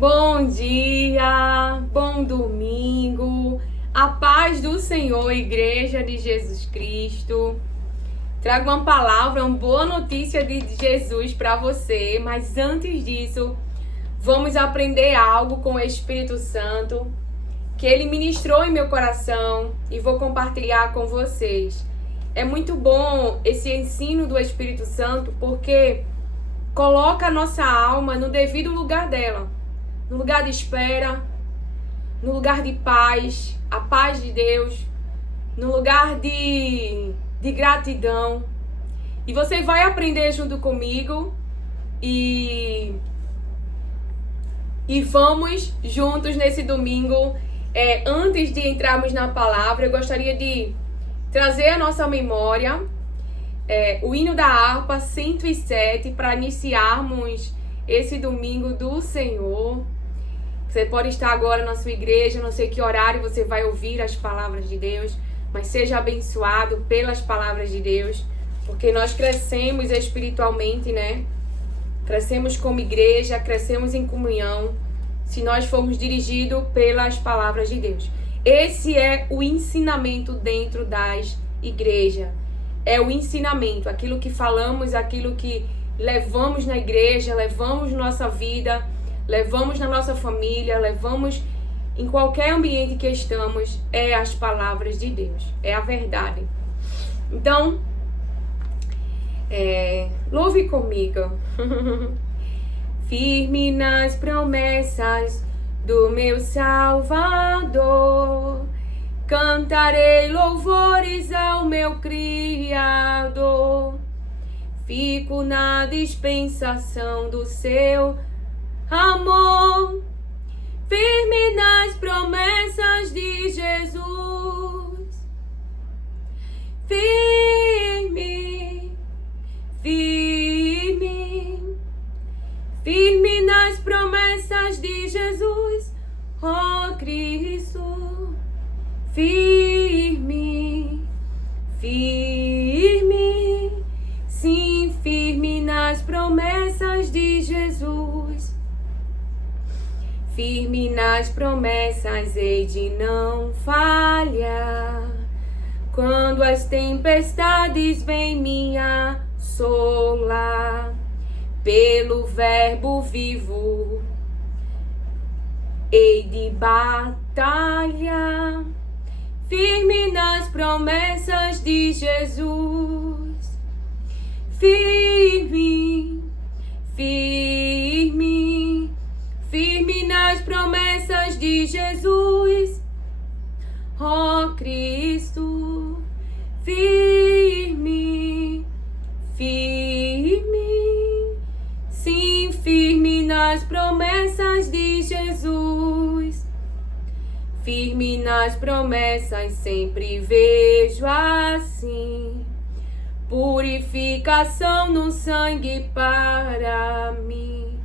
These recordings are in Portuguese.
Bom dia, bom domingo, a paz do Senhor, Igreja de Jesus Cristo. Trago uma palavra, uma boa notícia de Jesus para você, mas antes disso, vamos aprender algo com o Espírito Santo que Ele ministrou em meu coração e vou compartilhar com vocês. É muito bom esse ensino do Espírito Santo porque coloca a nossa alma no devido lugar dela. No lugar de espera, no lugar de paz, a paz de Deus, no lugar de gratidão. E você vai aprender junto comigo e vamos juntos nesse domingo. Antes de entrarmos na palavra, eu gostaria de trazer à nossa memória o hino da harpa 107 para iniciarmos esse domingo do Senhor. Você pode estar agora na sua igreja, não sei que horário você vai ouvir as palavras de Deus, mas seja abençoado pelas palavras de Deus, porque nós crescemos espiritualmente, né? Crescemos como igreja, crescemos em comunhão, se nós formos dirigidos pelas palavras de Deus. Esse é o ensinamento dentro das igrejas. É o ensinamento, aquilo que falamos, aquilo que levamos na igreja, levamos na nossa vida, levamos na nossa família, levamos em qualquer ambiente que estamos, é as palavras de Deus, é a verdade. Então, louve comigo. Firme nas promessas do meu Salvador, cantarei louvores ao meu Criador. Fico na dispensação do seu amor, firme nas promessas de Jesus. Firme, firme, firme nas promessas de Jesus, ó Cristo. Firme, firme, sim, firme nas promessas de Jesus. Firme nas promessas, hei de não falhar. Quando as tempestades vêm me assolar, pelo verbo vivo hei de batalhar. Firme nas promessas de Jesus. Firme, firme, firme nas promessas de Jesus, ó Cristo. Firme, firme, sim, firme nas promessas de Jesus. Firme nas promessas, sempre vejo assim purificação no sangue para mim.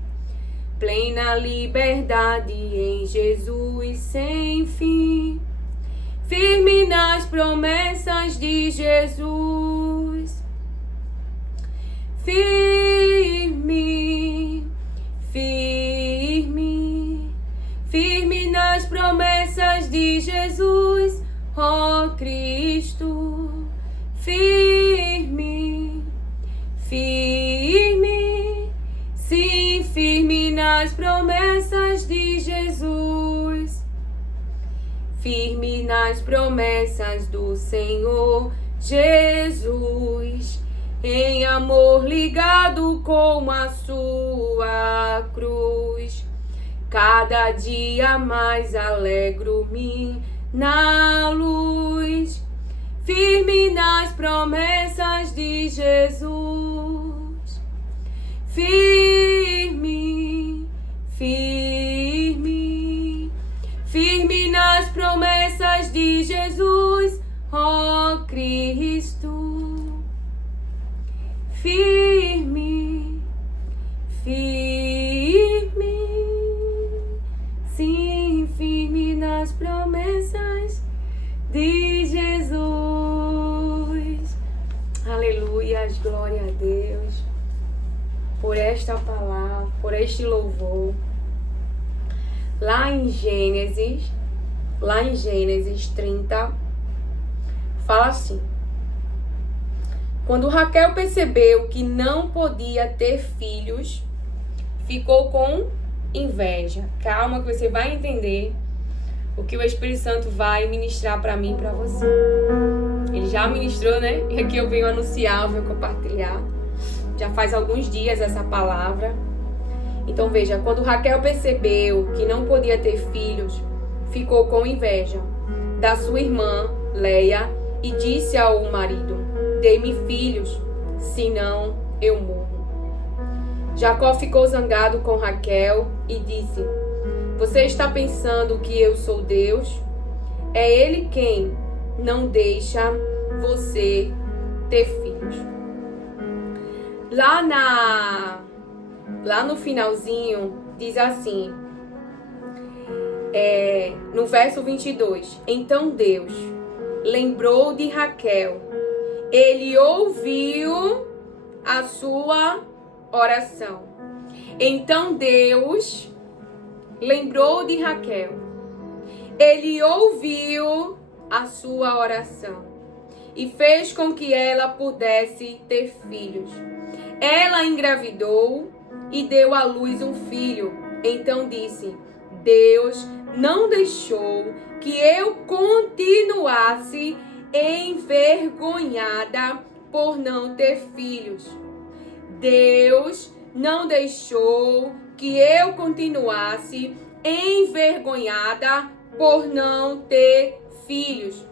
Plena liberdade em Jesus sem fim. Firme nas promessas de Jesus. Firme, firme, firme nas promessas de Jesus, ó Cristo. Firme, firme, sim, firme nas promessas de Jesus. Firme nas promessas do Senhor Jesus, em amor ligado com a sua cruz. Cada dia mais alegro-me na luz. Firme nas promessas de Jesus. Firme, firme, firme nas promessas de Jesus, ó Cristo. Firme, firme, sim, firme nas promessas de Jesus. Aleluias, glória a Deus por esta palavra, por este louvor. lá em Gênesis 30, fala assim: quando Raquel percebeu que não podia ter filhos, ficou com inveja. Calma que você vai entender o que o Espírito Santo vai ministrar para mim e para você. Ele já ministrou, né? E aqui eu venho anunciar, eu venho compartilhar. Já faz alguns dias essa palavra. Então veja, quando Raquel percebeu que não podia ter filhos, ficou com inveja da sua irmã Leia e disse ao marido: dê-me filhos, senão eu morro. Jacó ficou zangado com Raquel e disse: você está pensando que eu sou Deus? É Ele quem não deixa você ter filhos. Lá no finalzinho diz assim, no verso 22: então Deus lembrou de Raquel, Ele ouviu a sua oração. Então Deus lembrou de Raquel, Ele ouviu a sua oração e fez com que ela pudesse ter filhos. Ela engravidou e deu à luz um filho. Então disse: Deus não deixou que eu continuasse envergonhada por não ter filhos. Deus não deixou que eu continuasse envergonhada por não ter filhos.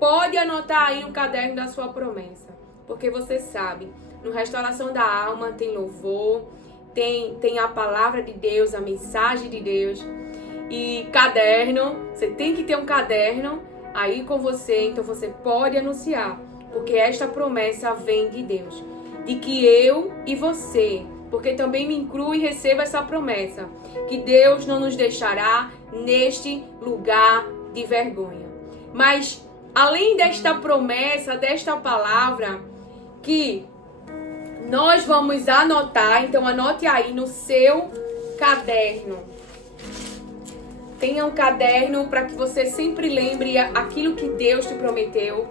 Pode anotar aí no caderno da sua promessa, porque você sabe, no Restauração da Alma tem louvor, tem a palavra de Deus, a mensagem de Deus e caderno. Você tem que ter um caderno aí com você, então você pode anunciar, porque esta promessa vem de Deus, de que eu e você, porque também me inclui e receba essa promessa, que Deus não nos deixará neste lugar de vergonha. Mas além desta promessa, desta palavra, que nós vamos anotar, então anote aí no seu caderno. Tenha um caderno para que você sempre lembre aquilo que Deus te prometeu.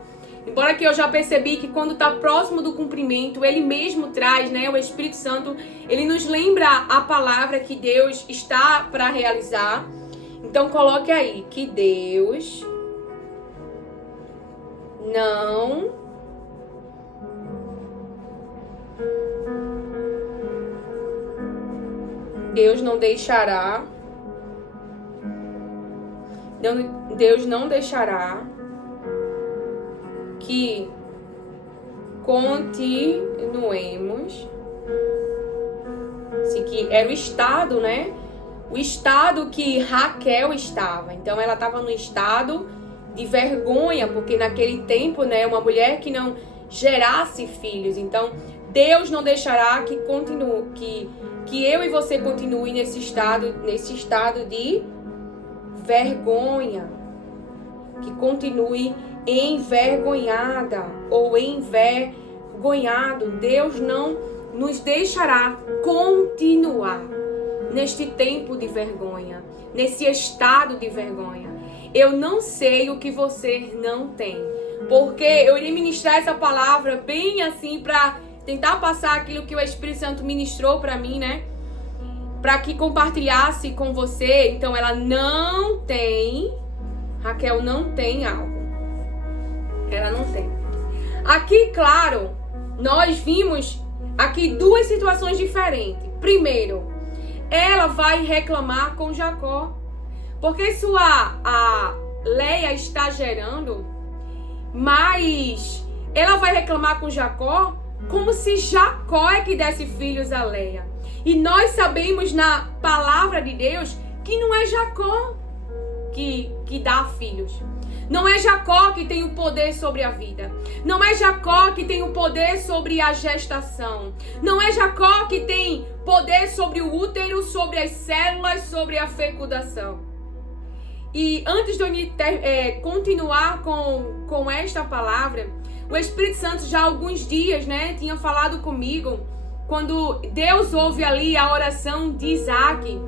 Embora que eu já percebi que quando está próximo do cumprimento, Ele mesmo traz, né? O Espírito Santo, Ele nos lembra a palavra que Deus está para realizar. Então coloque aí, que Deus não deixará, Deus não deixará que continuemos. Que era o estado, né? O estado que Raquel estava. Então ela estava no estado de vergonha, porque naquele tempo, né, uma mulher que não gerasse filhos. Então Deus não deixará que continue, que eu e você continue nesse estado de vergonha, que continue envergonhada ou envergonhado. Deus não nos deixará continuar neste tempo de vergonha, nesse estado de vergonha. Eu não sei o que você não tem, porque eu irei ministrar essa palavra bem assim para tentar passar aquilo que o Espírito Santo ministrou para mim, né? Para que compartilhasse com você. Então ela não tem, Raquel não tem algo. Ela não tem. Aqui, claro, nós vimos aqui duas situações diferentes. Primeiro, ela vai reclamar com Jacó, porque a Leia está gerando, mas ela vai reclamar com Jacó como se Jacó é que desse filhos a Leia. E nós sabemos na palavra de Deus que não é Jacó que dá filhos. Não é Jacó que tem o poder sobre a vida. Não é Jacó que tem o poder sobre a gestação. Não é Jacó que tem poder sobre o útero, sobre as células, sobre a fecundação. E antes de eu continuar com esta palavra, o Espírito Santo já há alguns dias, né, tinha falado comigo quando Deus ouve ali a oração de Isaac.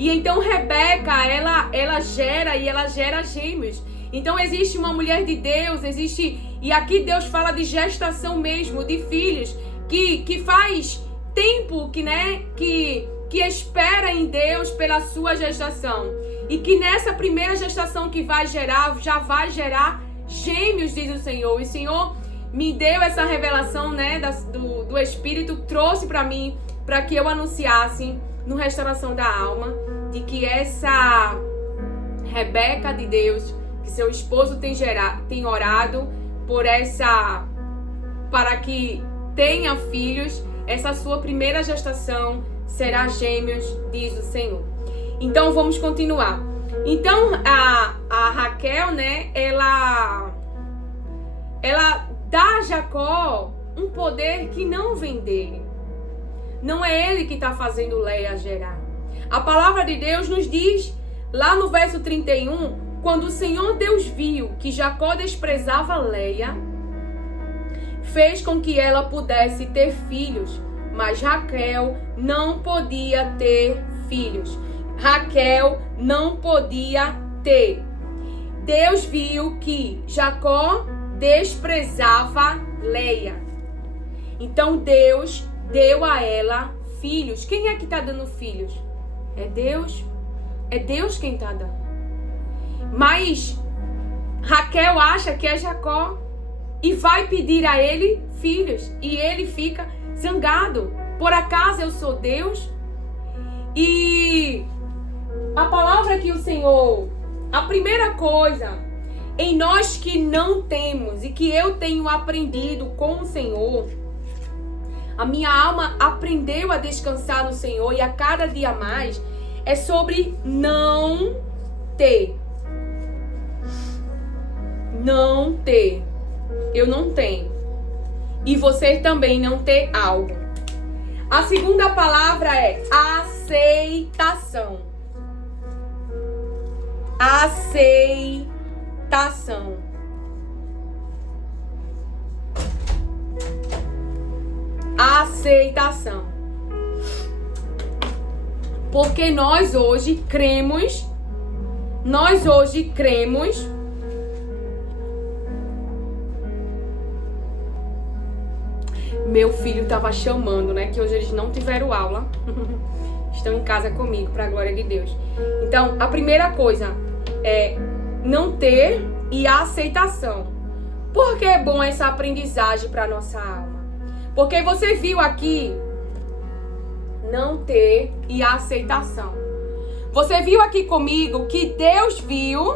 E então Rebeca, ela gera gêmeos. Então existe uma mulher de Deus, e aqui Deus fala de gestação mesmo, de filhos, que faz tempo que espera em Deus pela sua gestação. E que nessa primeira gestação que vai gerar, já vai gerar gêmeos, diz o Senhor. E o Senhor me deu essa revelação, do Espírito, trouxe para mim, para que eu anunciasse no Restauração da Alma, de que essa Rebeca de Deus, que seu esposo tem orado para que tenha filhos, essa sua primeira gestação será gêmeos, diz o Senhor. Então vamos continuar. Então a Raquel, ela dá a Jacó um poder que não vem dele. Não é ele que está fazendo Leia gerar. A palavra de Deus nos diz, lá no verso 31, quando o Senhor Deus viu que Jacó desprezava Leia, fez com que ela pudesse ter filhos, mas Raquel não podia ter filhos. Raquel não podia ter. Deus viu que Jacó desprezava Leia. Então Deus deu a ela filhos. Quem é que está dando filhos? É Deus. É Deus quem está dando. Mas Raquel acha que é Jacó e vai pedir a ele filhos. E ele fica zangado. Por acaso eu sou Deus? E a palavra que o Senhor, a primeira coisa em nós que não temos e que eu tenho aprendido com o Senhor, a minha alma aprendeu a descansar no Senhor e a cada dia mais, é sobre não ter. Não ter. Eu não tenho. E você também não ter algo. A segunda palavra é aceitação. Aceitação. Aceitação. Porque nós hoje cremos. Meu filho estava chamando, que hoje eles não tiveram aula. Estão em casa comigo, para a glória de Deus. Então, a primeira coisa é não ter e a aceitação. Por que é bom essa aprendizagem para nossa alma? Porque você viu aqui não ter e a aceitação. Você viu aqui comigo que Deus viu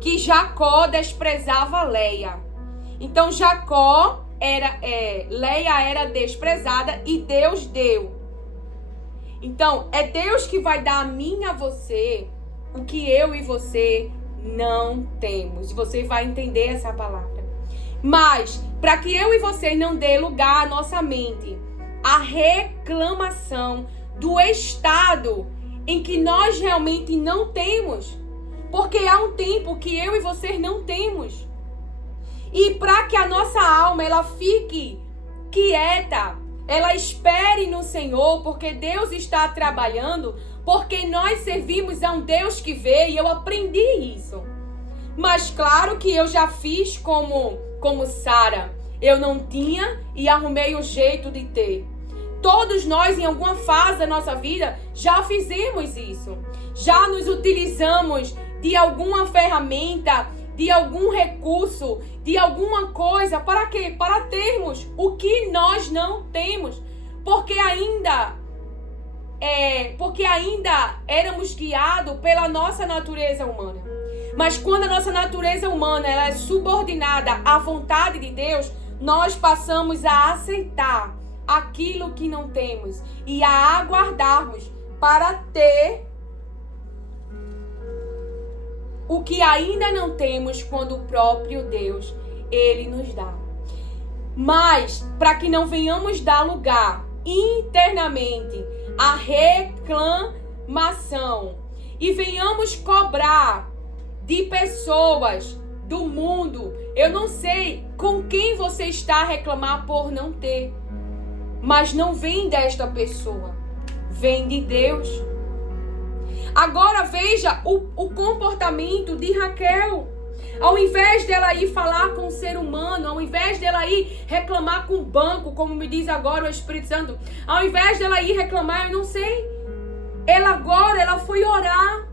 que Jacó desprezava Leia. Então Leia era desprezada e Deus deu. Então é Deus que vai dar a mim e a você o que eu e você não temos. E você vai entender essa palavra. Mas para que eu e você não dê lugar à nossa mente a reclamação do estado em que nós realmente não temos, porque há um tempo que eu e você não temos. E para que a nossa alma ela fique quieta, ela espere no Senhor, porque Deus está trabalhando, porque nós servimos a um Deus que vê, e eu aprendi isso. Mas claro que eu já fiz como Sara, eu não tinha e arrumei um jeito de ter. Todos nós, em alguma fase da nossa vida, já fizemos isso. Já nos utilizamos de alguma ferramenta, de algum recurso, de alguma coisa. Para quê? Para termos o que nós não temos. Porque ainda éramos guiados pela nossa natureza humana. Mas quando a nossa natureza humana ela é subordinada à vontade de Deus, nós passamos a aceitar aquilo que não temos e a aguardarmos para ter o que ainda não temos quando o próprio Deus, Ele nos dá. Mas, para que não venhamos dar lugar internamente à reclamação e venhamos cobrar de pessoas do mundo, eu não sei com quem você está a reclamar por não ter. Mas não vem desta pessoa, vem de Deus. Agora veja o comportamento de Raquel. Ao invés dela ir falar com o ser humano, ao invés dela ir reclamar com o banco, como me diz agora o Espírito Santo, ao invés dela ir reclamar, eu não sei, ela foi orar,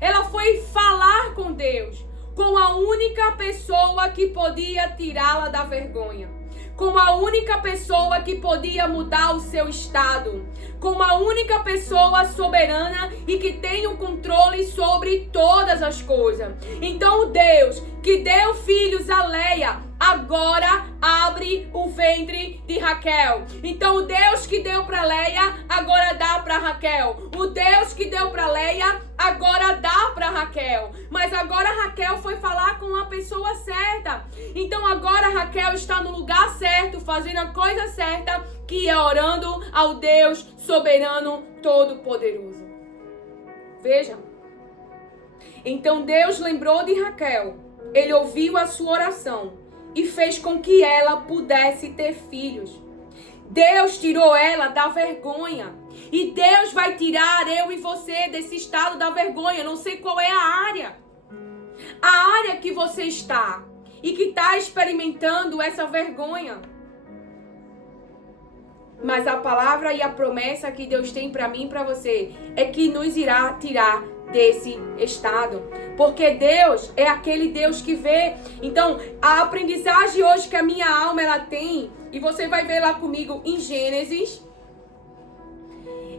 ela foi falar com Deus, com a única pessoa que podia tirá-la da vergonha, com a única pessoa que podia mudar o seu estado, com a única pessoa soberana e que tem o controle sobre todas as coisas. Então o Deus que deu filhos a Leia, agora abre o ventre de Raquel. Então o Deus que deu para Leia, agora dá para Raquel. O Deus que deu para Leia, agora dá para Raquel. Mas agora Raquel foi falar com a pessoa certa. Então agora Raquel está no lugar certo, fazendo a coisa certa, que é orando ao Deus soberano todo-poderoso. Veja. Então Deus lembrou de Raquel. Ele ouviu a sua oração e fez com que ela pudesse ter filhos. Deus tirou ela da vergonha. E Deus vai tirar eu e você desse estado da vergonha. Eu não sei qual é a área. A área que você está e que está experimentando essa vergonha. Mas a palavra e a promessa que Deus tem para mim e para você é que nos irá tirar desse estado. Porque Deus é aquele Deus que vê. Então, a aprendizagem hoje que a minha alma ela tem, e você vai ver lá comigo em Gênesis,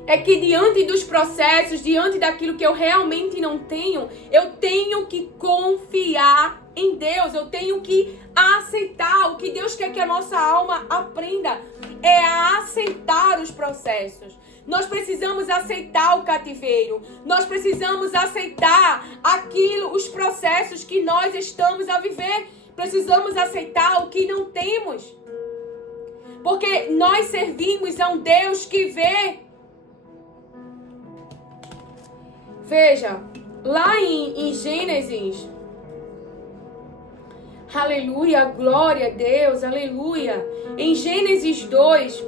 é que diante dos processos, diante daquilo que eu realmente não tenho, eu tenho que confiar em Deus, eu tenho que aceitar. O que Deus quer que a nossa alma aprenda é a aceitar os processos. Nós precisamos aceitar o cativeiro. Nós precisamos aceitar os processos que nós estamos a viver. Precisamos aceitar o que não temos. Porque nós servimos a um Deus que vê. Veja, lá em Gênesis, aleluia, glória a Deus, aleluia. Em Gênesis 2,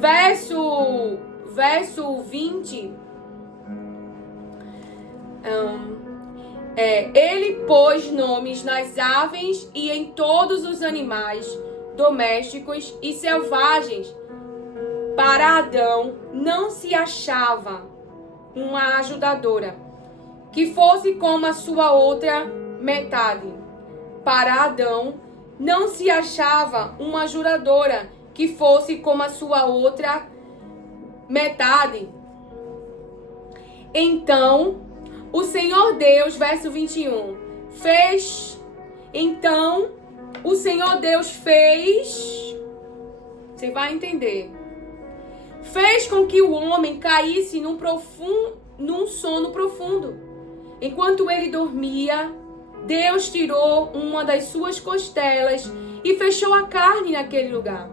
verso 20, ele pôs nomes nas aves e em todos os animais domésticos e selvagens. Para Adão não se achava uma ajudadora que fosse como a sua outra metade. Para Adão não se achava uma ajudadora que fosse como a sua outra metade. Então, o Senhor Deus, verso 21, Então, o Senhor Deus fez, você vai entender, fez com que o homem caísse num sono profundo. Enquanto ele dormia, Deus tirou uma das suas costelas e fechou a carne naquele lugar.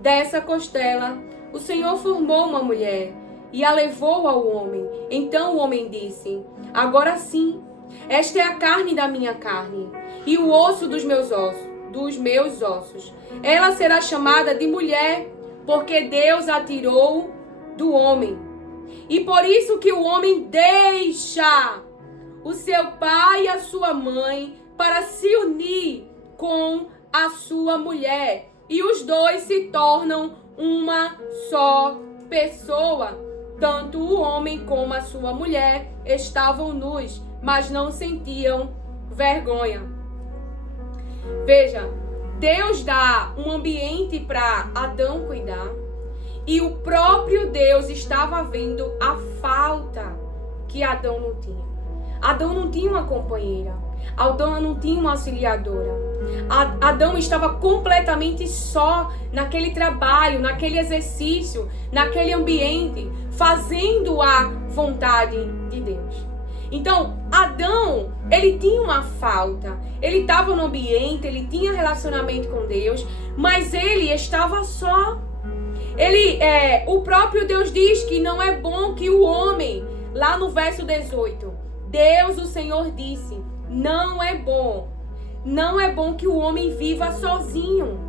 Dessa costela, o Senhor formou uma mulher e a levou ao homem. Então o homem disse: agora sim, esta é a carne da minha carne e o osso dos meus ossos. Ela será chamada de mulher, porque Deus a tirou do homem. E por isso que o homem deixa o seu pai e a sua mãe para se unir com a sua mulher. E os dois se tornam uma só pessoa. Tanto o homem como a sua mulher estavam nus, mas não sentiam vergonha. Veja, Deus dá um ambiente para Adão cuidar. E o próprio Deus estava vendo a falta que Adão não tinha. Adão não tinha uma companheira. Adão não tinha uma auxiliadora. Adão estava completamente só naquele trabalho, naquele exercício, naquele ambiente, fazendo a vontade de Deus. Então, Adão, ele tinha uma falta. Ele estava no ambiente, ele tinha relacionamento com Deus, mas ele estava só. O próprio Deus diz que não é bom que o homem, lá no verso 18, Deus, o Senhor, disse: não é bom que o homem viva sozinho.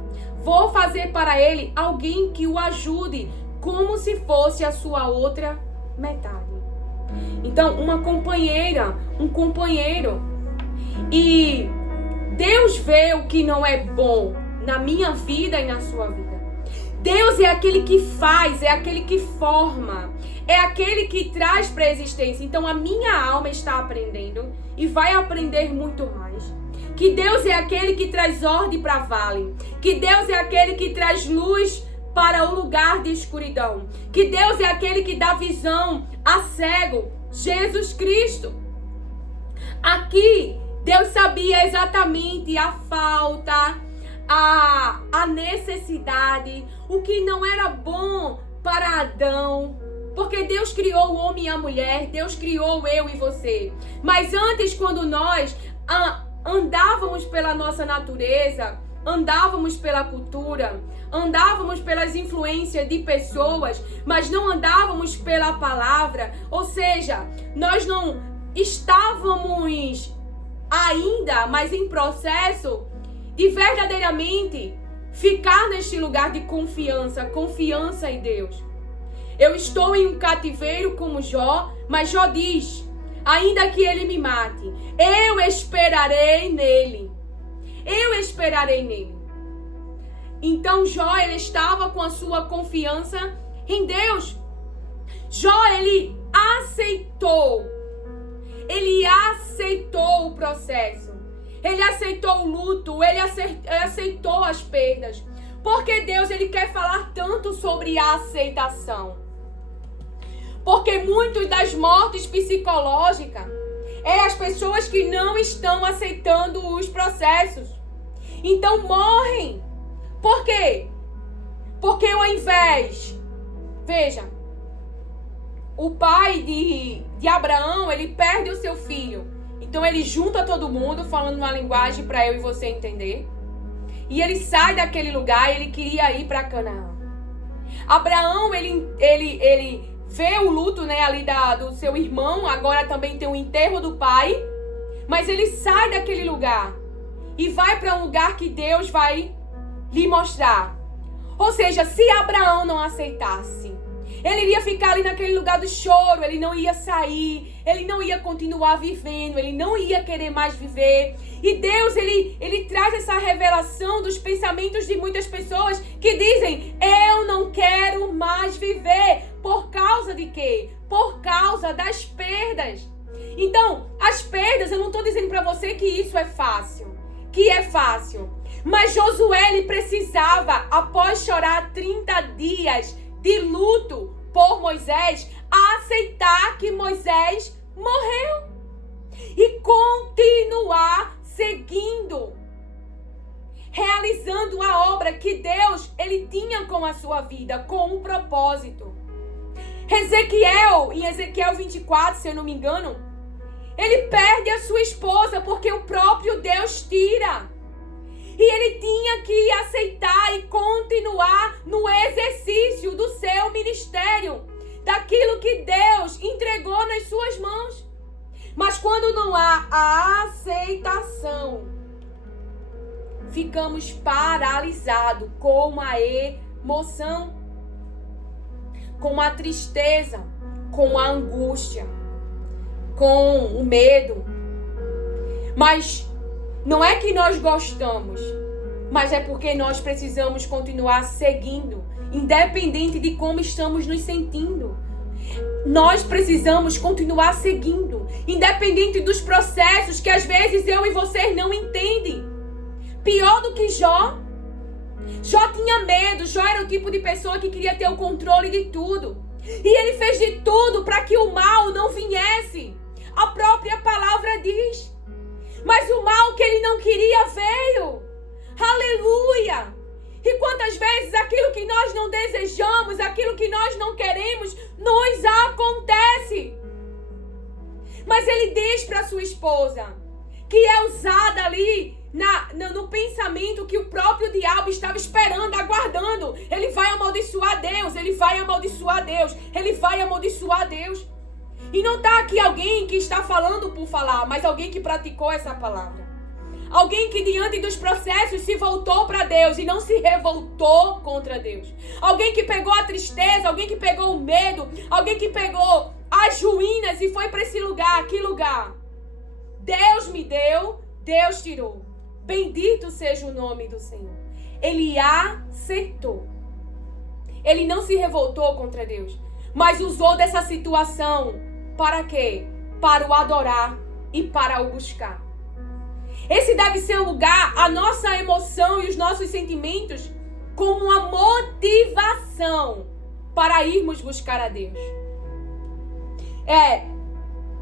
Vou fazer para ele alguém que o ajude, como se fosse a sua outra metade. Então, uma companheira, um companheiro. E Deus vê o que não é bom na minha vida e na sua vida. Deus é aquele que faz, é aquele que forma, é aquele que traz para a existência. Então a minha alma está aprendendo e vai aprender muito mais. Que Deus é aquele que traz ordem para vale. Que Deus é aquele que traz luz para o lugar de escuridão. Que Deus é aquele que dá visão a cego. Jesus Cristo. Aqui Deus sabia exatamente a falta, a necessidade, o que não era bom para Adão. Porque Deus criou o homem e a mulher, Deus criou eu e você. Mas antes, quando nós andávamos pela nossa natureza, andávamos pela cultura, andávamos pelas influências de pessoas, mas não andávamos pela palavra, ou seja, nós não estávamos ainda, mas em processo de verdadeiramente ficar neste lugar de confiança em Deus. Eu estou em um cativeiro como Jó, mas Jó diz, ainda que ele me mate, eu esperarei nele. Eu esperarei nele. Então Jó, ele estava com a sua confiança em Deus. Jó, ele aceitou o processo. Ele aceitou o luto, ele aceitou as perdas. Porque Deus, ele quer falar tanto sobre a aceitação. Porque muitas das mortes psicológicas é as pessoas que não estão aceitando os processos. Então morrem. Por quê? Porque ao invés, veja, o pai de Abraão, ele perde o seu filho. Então ele junta todo mundo, falando uma linguagem para eu e você entender. E ele sai daquele lugar, ele queria ir para Canaã. Abraão, ele vê o luto, né, ali do seu irmão, agora também tem o enterro do pai. Mas ele sai daquele lugar e vai para um lugar que Deus vai lhe mostrar. Ou seja, se Abraão não aceitasse, ele iria ficar ali naquele lugar do choro, ele não ia sair, ele não ia continuar vivendo, ele não ia querer mais viver. E Deus, ele traz essa revelação dos pensamentos de muitas pessoas que dizem, eu não quero mais viver. Por causa de quê? Por causa das perdas. Então, as perdas, eu não estou dizendo para você que isso é fácil, Mas Josué, ele precisava, após chorar 30 dias de luto por Moisés, aceitar que Moisés morreu e continuar seguindo, realizando a obra que Deus, ele tinha com a sua vida, com um propósito. Ezequiel, em Ezequiel 24, se eu não me engano, ele perde a sua esposa porque o próprio Deus tira. E ele tinha que aceitar e continuar no exercício do seu ministério, daquilo que Deus entregou nas suas mãos. Mas quando não há a aceitação, ficamos paralisados com a emoção, com a tristeza, com a angústia, com o medo. Mas não é que nós gostamos, mas é porque nós precisamos continuar seguindo, independente de como estamos nos sentindo. Nós precisamos continuar seguindo, independente dos processos que às vezes eu e você não entendem. Pior do que Jó. Jó tinha medo, Jó era o tipo de pessoa que queria ter o controle de tudo. E ele fez de tudo para que o mal não viesse. A própria palavra diz. Mas o mal que ele não queria veio. Aleluia! E quantas vezes aquilo que nós não desejamos, aquilo que nós não queremos, nos acontece. Mas ele diz para sua esposa, que é usada ali no pensamento que o próprio diabo estava esperando, aguardando. Ele vai amaldiçoar Deus, ele vai amaldiçoar Deus, ele vai amaldiçoar Deus. E não está aqui alguém que está falando por falar, mas alguém que praticou essa palavra. Alguém que diante dos processos se voltou para Deus e não se revoltou contra Deus. Alguém que pegou a tristeza, alguém que pegou o medo, alguém que pegou as ruínas e foi para esse lugar. Que lugar? Deus me deu, Deus tirou. Bendito seja o nome do Senhor. Ele aceitou. Ele não se revoltou contra Deus, mas usou dessa situação para quê? Para o adorar e para o buscar. Esse deve ser o lugar, a nossa emoção e os nossos sentimentos, como uma motivação para irmos buscar a Deus.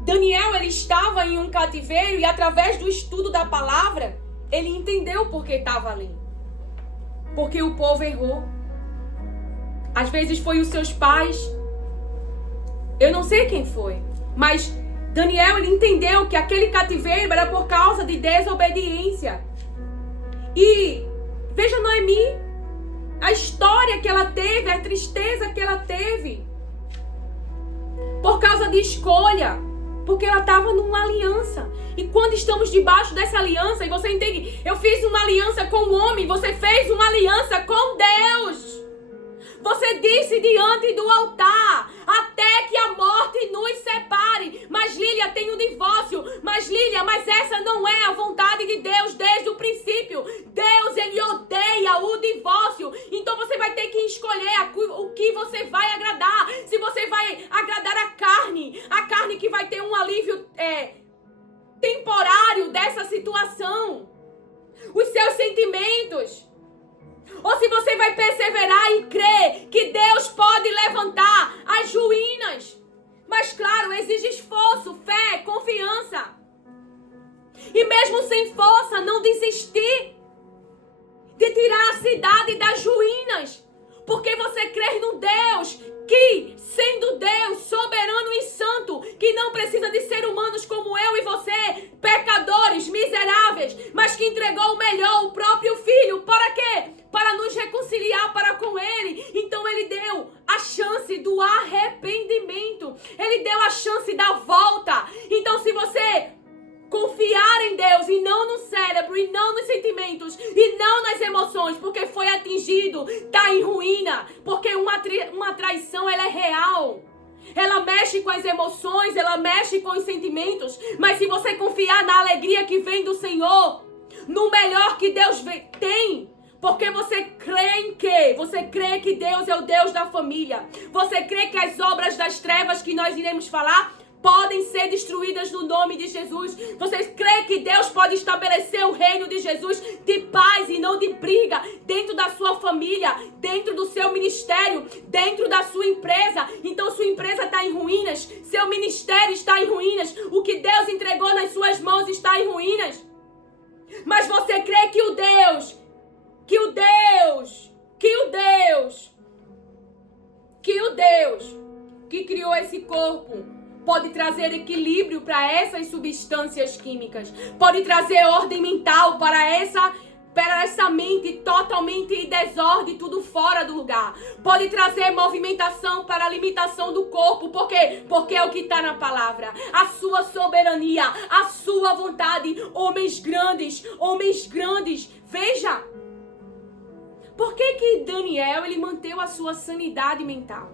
Daniel, ele estava em um cativeiro e através do estudo da palavra, ele entendeu por que estava ali. Porque o povo errou. Às vezes foi os seus pais. Eu não sei quem foi. Mas Daniel, ele entendeu que aquele cativeiro era por causa de desobediência. E veja Noemi, a história que ela teve, a tristeza que ela teve. Por causa de escolha. Porque ela estava numa aliança. E quando estamos debaixo dessa aliança, e você entende, eu fiz uma aliança com o homem, você fez uma aliança com Deus. Você disse diante do altar, até que a morte nos separe. Mas Lília, tem um divórcio. Mas Lília, mas essa não é a vontade de Deus desde o princípio. Deus, ele odeia o divórcio. Então você vai ter que escolher o que você vai agradar. Se você vai agradar a carne que vai ter um alívio temporário dessa situação. Os seus sentimentos. Ou se você vai perseverar e crer que Deus pode levantar as ruínas. Mas claro, exige esforço, fé, confiança. E mesmo sem força, não desistir de tirar a cidade das ruínas. Porque você crê no Deus que, sendo Deus soberano e santo, que não precisa de ser humanos como eu e você, pecadores, miseráveis, mas que entregou o melhor, o próprio Filho. Para quê? Para nos reconciliar para com Ele. Então Ele deu a chance do arrependimento. Ele deu a chance da volta. Então se você confiar em Deus e não no cérebro, e não nos sentimentos, e não nas emoções, porque foi atingido, está em ruína, porque uma traição, ela é real. Ela mexe com as emoções, ela mexe com os sentimentos, mas se você confiar na alegria que vem do Senhor, no melhor que Deus tem, porque você crê em quê? Você crê que Deus é o Deus da família. Você crê que as obras das trevas que nós iremos falar podem ser destruídas no nome de Jesus. Você crê que Deus pode estabelecer o reino de Jesus de paz e não de briga dentro da sua família, dentro do seu ministério, dentro da sua empresa. Então sua empresa está em ruínas, seu ministério está em ruínas, o que Deus entregou nas suas mãos está em ruínas. Mas você crê que o Deus que criou esse corpo pode trazer equilíbrio para essas substâncias químicas, pode trazer ordem mental para essa mente totalmente em desordem, tudo fora do lugar. Pode trazer movimentação para a limitação do corpo. Por quê? Porque é o que está na palavra. A sua soberania, a sua vontade. Homens grandes. Veja. Por que Daniel, ele manteve a sua sanidade mental?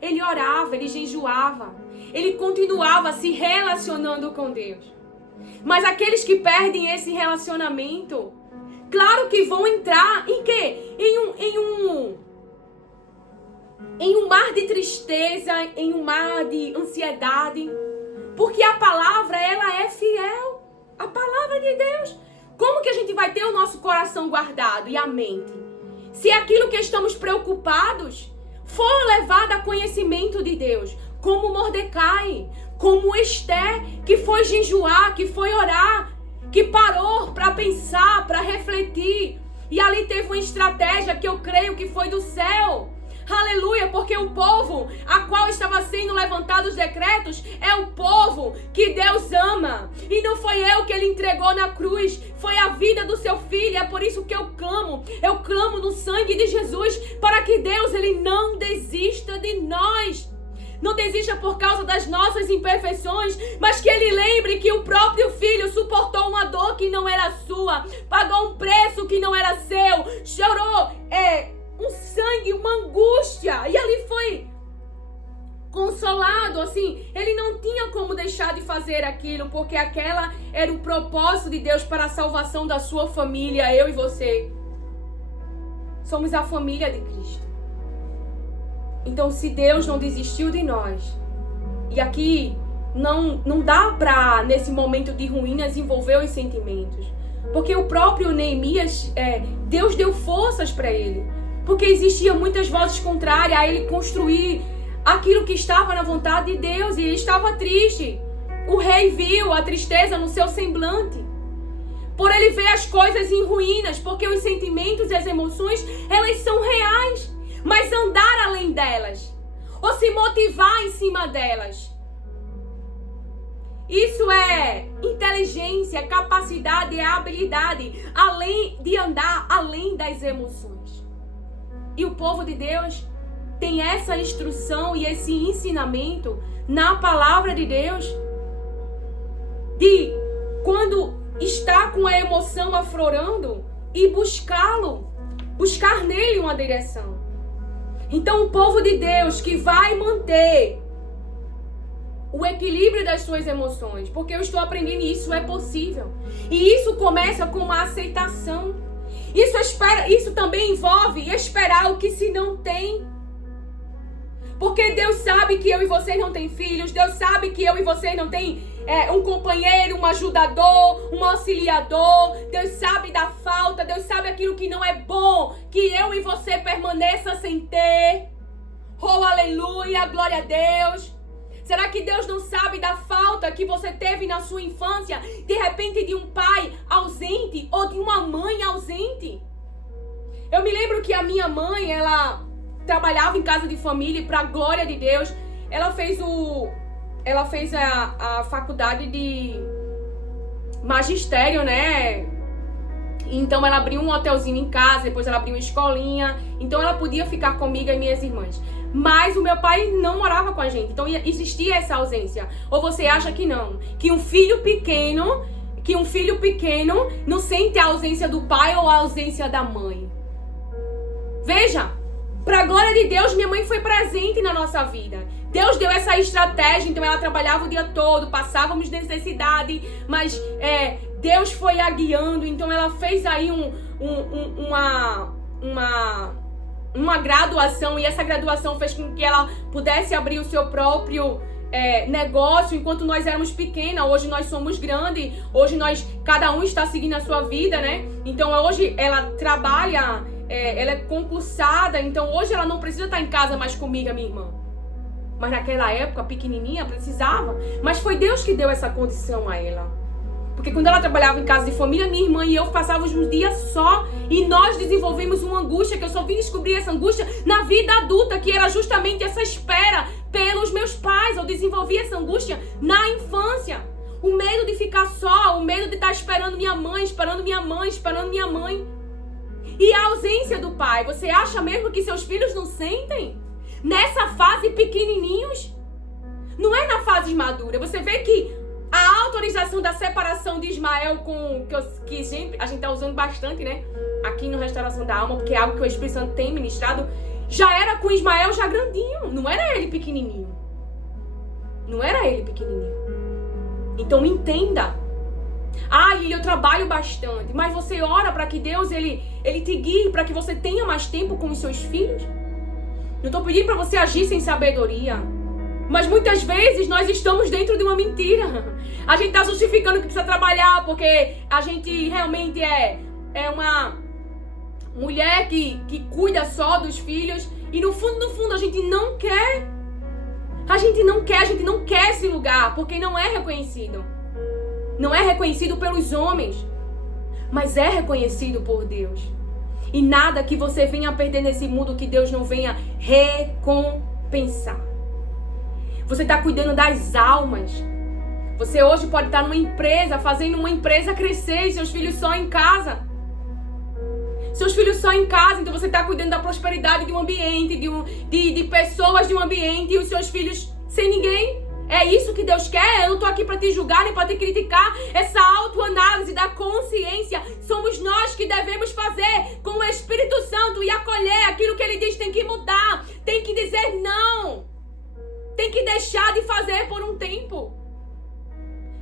Ele orava, ele jejuava. Ele continuava se relacionando com Deus. Mas aqueles que perdem esse relacionamento, claro que vão entrar em quê? Em um mar de tristeza, em um mar de ansiedade. Porque a palavra, ela é fiel. A palavra de Deus. Como que a gente vai ter o nosso coração guardado e a mente? Se aquilo que estamos preocupados for levado a conhecimento de Deus, como Mordecai, como Esther, que foi jejuar, que foi orar, que parou para pensar, para refletir, e ali teve uma estratégia que eu creio que foi do céu. Aleluia, porque o povo a qual estava sendo levantados os decretos é o povo que Deus ama. E não foi eu que ele entregou na cruz, foi a vida do seu filho. É por isso que eu clamo no sangue de Jesus, para que Deus, ele não desista de nós. Não desista por causa das nossas imperfeições, mas que ele lembre que o próprio filho suportou uma dor que não era sua, pagou um preço que não era seu, chorou um sangue, uma angústia, e ali foi consolado, assim, ele não tinha como deixar de fazer aquilo, porque aquela era o propósito de Deus para a salvação da sua família, eu e você. Somos a família de Cristo. Então, se Deus não desistiu de nós, e aqui não dá para, nesse momento de ruínas, envolver os sentimentos. Porque o próprio Neemias, Deus deu forças para ele. Porque existiam muitas vozes contrárias a ele construir aquilo que estava na vontade de Deus. E ele estava triste. O rei viu a tristeza no seu semblante. Por ele ver as coisas em ruínas. Porque os sentimentos e as emoções, elas são reais. Mas andar além delas, ou se motivar em cima delas, isso é inteligência, capacidade, é habilidade, além de andar além das emoções. E o povo de Deus tem essa instrução e esse ensinamento na palavra de Deus, de quando está com a emoção aflorando e buscar nele uma direção. Então o povo de Deus que vai manter o equilíbrio das suas emoções, porque eu estou aprendendo e isso é possível. E isso começa com uma aceitação. Isso também envolve esperar o que se não tem. Porque Deus sabe que eu e vocês não tem filhos, Deus sabe que eu e vocês não tem um companheiro, um ajudador, um auxiliador. Deus sabe da falta, Deus sabe aquilo que não é bom, que eu e você permaneça sem ter. Oh, aleluia, glória a Deus. Será que Deus não sabe da falta que você teve na sua infância, de repente de um pai ausente ou de uma mãe ausente? Eu me lembro que a minha mãe, ela trabalhava em casa de família e, para a glória de Deus, ela fez a faculdade de magistério, né? Então ela abriu um hotelzinho em casa, depois ela abriu uma escolinha, então ela podia ficar comigo e minhas irmãs. Mas o meu pai não morava com a gente, então existia essa ausência. Ou você acha que não? Que um filho pequeno não sente a ausência do pai ou a ausência da mãe? Veja, para a glória de Deus, minha mãe foi presente na nossa vida. Deus deu essa estratégia, então ela trabalhava o dia todo, passávamos necessidade, mas Deus foi a guiando, então ela fez aí uma graduação, e essa graduação fez com que ela pudesse abrir o seu próprio negócio, enquanto nós éramos pequenas. Hoje nós somos grandes, hoje cada um está seguindo a sua vida, né? Então hoje ela trabalha, ela é concursada, então hoje ela não precisa estar em casa mais comigo, a minha irmã. Mas naquela época, pequenininha, precisava. Mas foi Deus que deu essa condição a ela. Porque quando ela trabalhava em casa de família, minha irmã e eu passávamos um dia só. E nós desenvolvemos uma angústia, que eu só vim descobrir essa angústia na vida adulta, que era justamente essa espera pelos meus pais. Eu desenvolvi essa angústia na infância. O medo de ficar só, o medo de estar esperando minha mãe, esperando minha mãe, esperando minha mãe. E a ausência do pai. Você acha mesmo que seus filhos não sentem? Nessa fase pequenininhos? Não é na fase madura. Você vê que a autorização da separação de Ismael que sempre a gente tá usando bastante, né? Aqui no Restauração da Alma, porque é algo que o Espírito Santo tem ministrado. Já era com Ismael já grandinho. Não era ele pequenininho. Não era ele pequenininho. Então entenda. Lili, eu trabalho bastante. Mas você ora para que Deus ele te guie, para que você tenha mais tempo com os seus filhos? Não estou pedindo para você agir sem sabedoria. Mas muitas vezes nós estamos dentro de uma mentira. A gente está justificando que precisa trabalhar porque a gente realmente é uma mulher que cuida só dos filhos. E no fundo, a gente não quer. A gente não quer esse lugar porque não é reconhecido. Não é reconhecido pelos homens, mas é reconhecido por Deus. E nada que você venha perder nesse mundo que Deus não venha recompensar. Você está cuidando das almas. Você hoje pode estar numa empresa, fazendo uma empresa crescer e seus filhos só em casa. Seus filhos só em casa, então você está cuidando da prosperidade de um ambiente, de pessoas de um ambiente, e os seus filhos sem ninguém. É isso que Deus quer? Eu não estou aqui para te julgar nem para te criticar. Essa autoanálise da consciência somos nós que devemos fazer com o Espírito Santo e acolher aquilo que Ele diz tem que mudar, tem que dizer não. tem que deixar de fazer por um tempo.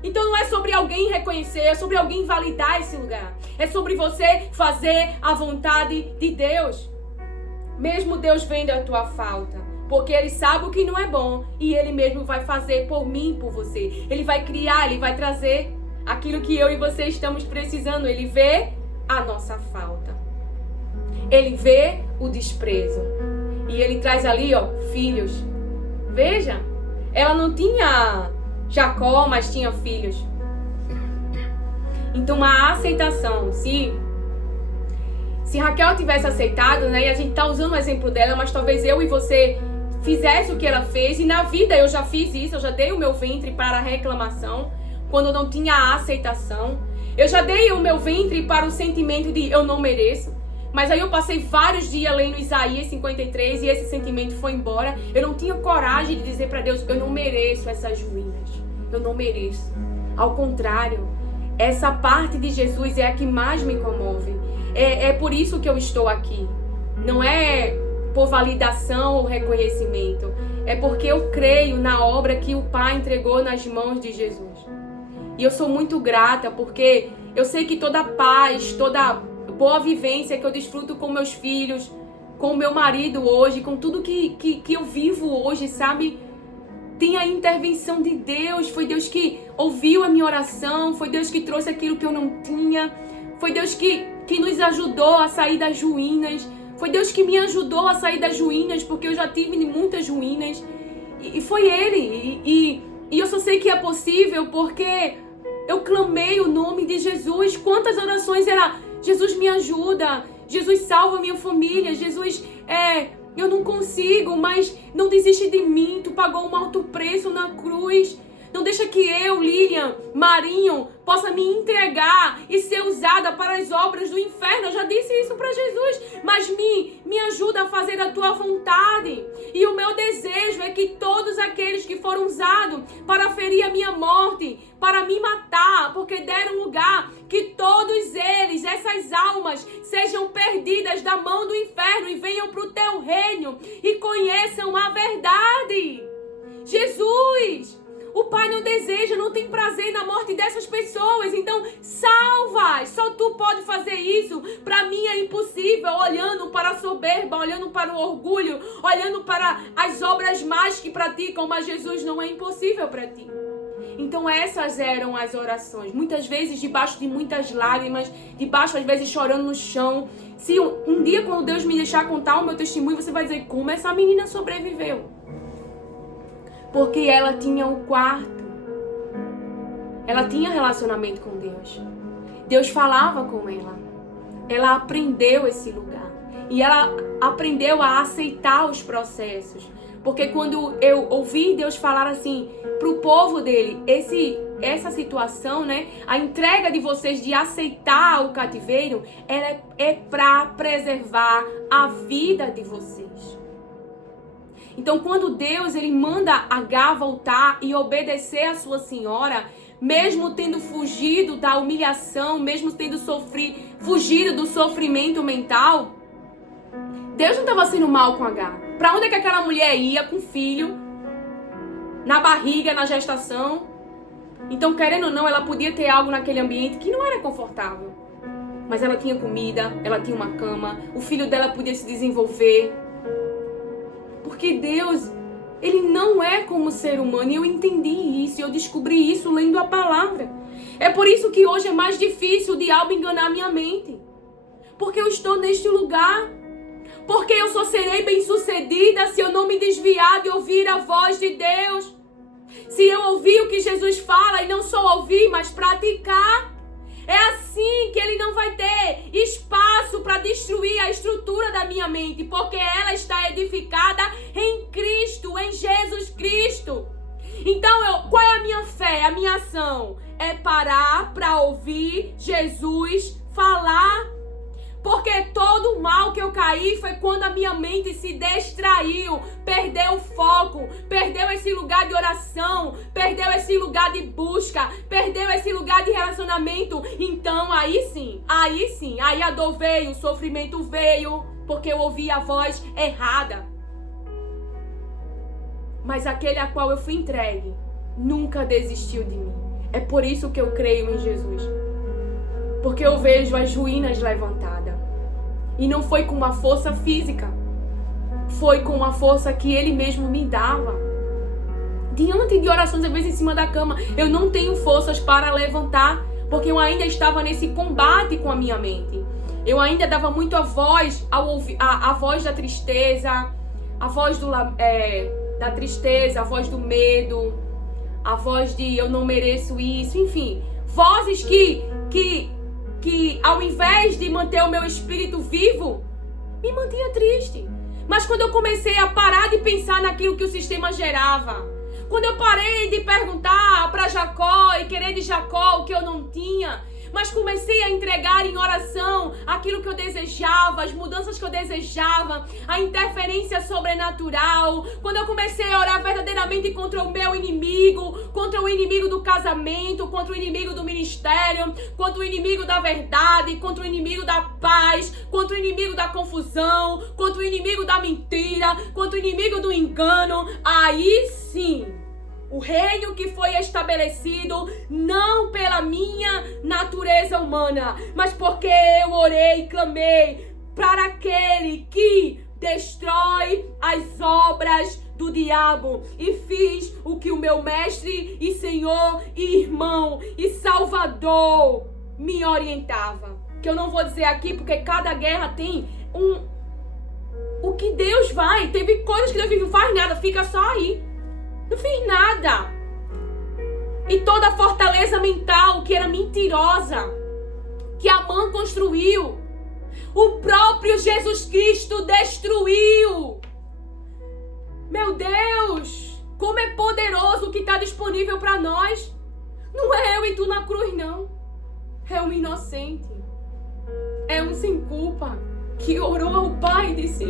Então não é sobre alguém reconhecer, é sobre alguém validar esse lugar. É sobre você fazer a vontade de Deus. Mesmo Deus vendo a tua falta. Porque Ele sabe o que não é bom. E Ele mesmo vai fazer por mim e por você. Ele vai criar, Ele vai trazer aquilo que eu e você estamos precisando. Ele vê a nossa falta. Ele vê o desprezo. E Ele traz ali, filhos. Veja, ela não tinha Jacó, mas tinha filhos. Então uma aceitação. Se Raquel tivesse aceitado, né? E a gente tá usando o exemplo dela, mas talvez eu e você fizesse o que ela fez. E na vida eu já fiz isso, eu já dei o meu ventre para a reclamação, quando eu não tinha a aceitação. Eu já dei o meu ventre para o sentimento de eu não mereço. Mas aí eu passei vários dias lendo Isaías 53 e esse sentimento foi embora. Eu não tinha coragem de dizer para Deus, eu não mereço essas ruínas. Eu não mereço. Ao contrário, essa parte de Jesus é a que mais me comove. É por isso que eu estou aqui. Não é por validação ou reconhecimento. É porque eu creio na obra que o Pai entregou nas mãos de Jesus. E eu sou muito grata porque eu sei que toda paz, toda boa vivência que eu desfruto com meus filhos, com o meu marido hoje, com tudo que eu vivo hoje, sabe? Tem a intervenção de Deus. Foi Deus que ouviu a minha oração. Foi Deus que trouxe aquilo que eu não tinha. Foi Deus que nos ajudou a sair das ruínas. Foi Deus que me ajudou a sair das ruínas, porque eu já tive muitas ruínas. E foi Ele. E eu só sei que é possível porque eu clamei o nome de Jesus. Quantas orações era: Jesus me ajuda, Jesus salva minha família, Jesus, eu não consigo, mas não desiste de mim, tu pagou um alto preço na cruz. Não deixa que eu, Lilian, Marinho, possa me entregar e ser usada para as obras do inferno. Eu já disse isso para Jesus. Mas me ajuda a fazer a tua vontade. E o meu desejo é que todos aqueles que foram usados para ferir a minha morte, para me matar, porque deram lugar, que todos eles, essas almas, sejam perdidas da mão do inferno e venham para o teu reino e conheçam a verdade. Jesus! O Pai não deseja, não tem prazer na morte dessas pessoas. Então, salva! Só tu pode fazer isso. Para mim é impossível, olhando para a soberba, olhando para o orgulho, olhando para as obras más que praticam, mas Jesus não é impossível para ti. Então essas eram as orações. Muitas vezes debaixo de muitas lágrimas, debaixo às vezes chorando no chão. Se um dia quando Deus me deixar contar o meu testemunho, você vai dizer, como essa menina sobreviveu? Porque ela tinha o quarto. Ela tinha relacionamento com Deus. Deus falava com ela. Ela aprendeu esse lugar. E ela aprendeu a aceitar os processos. Porque quando eu ouvi Deus falar assim para o povo dele, essa situação, né? A entrega de vocês de aceitar o cativeiro, ela é para preservar a vida de vocês. Então, quando Deus ele manda Agar voltar e obedecer a sua senhora, mesmo tendo fugido da humilhação, mesmo tendo fugido do sofrimento mental, Deus não estava sendo mal com Agar. Para onde é que aquela mulher ia com o filho? Na barriga, na gestação. Então, querendo ou não, ela podia ter algo naquele ambiente que não era confortável. Mas ela tinha comida, ela tinha uma cama, o filho dela podia se desenvolver. Porque Deus, Ele não é como ser humano. E eu entendi isso, eu descobri isso lendo a palavra. É por isso que hoje é mais difícil o diabo enganar minha mente. Porque eu estou neste lugar. Porque eu só serei bem-sucedida se eu não me desviar de ouvir a voz de Deus. Se eu ouvir o que Jesus fala e não só ouvir, mas praticar. É assim que ele não vai ter espaço para destruir a estrutura da minha mente, porque ela está edificada em Cristo, em Jesus Cristo. Então, qual é a minha fé, a minha ação? É parar para ouvir Jesus falar. Porque todo o mal que eu caí foi quando a minha mente se distraiu, perdeu o foco, perdeu esse lugar de oração, perdeu esse lugar de busca, perdeu esse lugar de relacionamento. Então aí sim, aí a dor veio, o sofrimento veio, porque eu ouvi a voz errada. mas aquele a qual eu fui entregue nunca desistiu de mim. É por isso que eu creio em Jesus. Porque eu vejo as ruínas levantadas. E não foi com uma força física. Foi com uma força que Ele mesmo me dava. Diante de orações, às vezes em cima da cama, eu não tenho forças para levantar, porque eu ainda estava nesse combate com a minha mente. Eu ainda dava muito a voz ao ouvir, a voz da tristeza, a voz da tristeza, a voz do medo, a voz de eu não mereço isso, enfim. Vozes que ao invés de manter o meu espírito vivo, me mantinha triste. Mas quando eu comecei a parar de pensar naquilo que o sistema gerava, quando eu parei de perguntar para Jacó e querer de Jacó o que eu não tinha, mas comecei a entregar em oração aquilo que eu desejava, as mudanças que eu desejava, a interferência sobrenatural. Quando eu comecei a orar verdadeiramente contra o meu inimigo, contra o inimigo do casamento, contra o inimigo do ministério, contra o inimigo da verdade, contra o inimigo da paz, contra o inimigo da confusão, contra o inimigo da mentira, contra o inimigo do engano, aí sim, o reino que foi estabelecido não pela minha natureza humana, mas porque eu orei e clamei para aquele que destrói as obras do diabo, e fiz o que o meu mestre e Senhor e irmão e Salvador me orientava. Que eu não vou dizer aqui, porque cada guerra tem o que Deus vai. Teve coisas que Deus não faz nada, fica só aí. Não fiz nada. E toda a fortaleza mental que era mentirosa, que Amã construiu, o próprio Jesus Cristo destruiu. Meu Deus, como é poderoso o que está disponível para nós. Não é eu e tu na cruz, não. É um inocente. É um sem culpa que orou ao Pai e disse: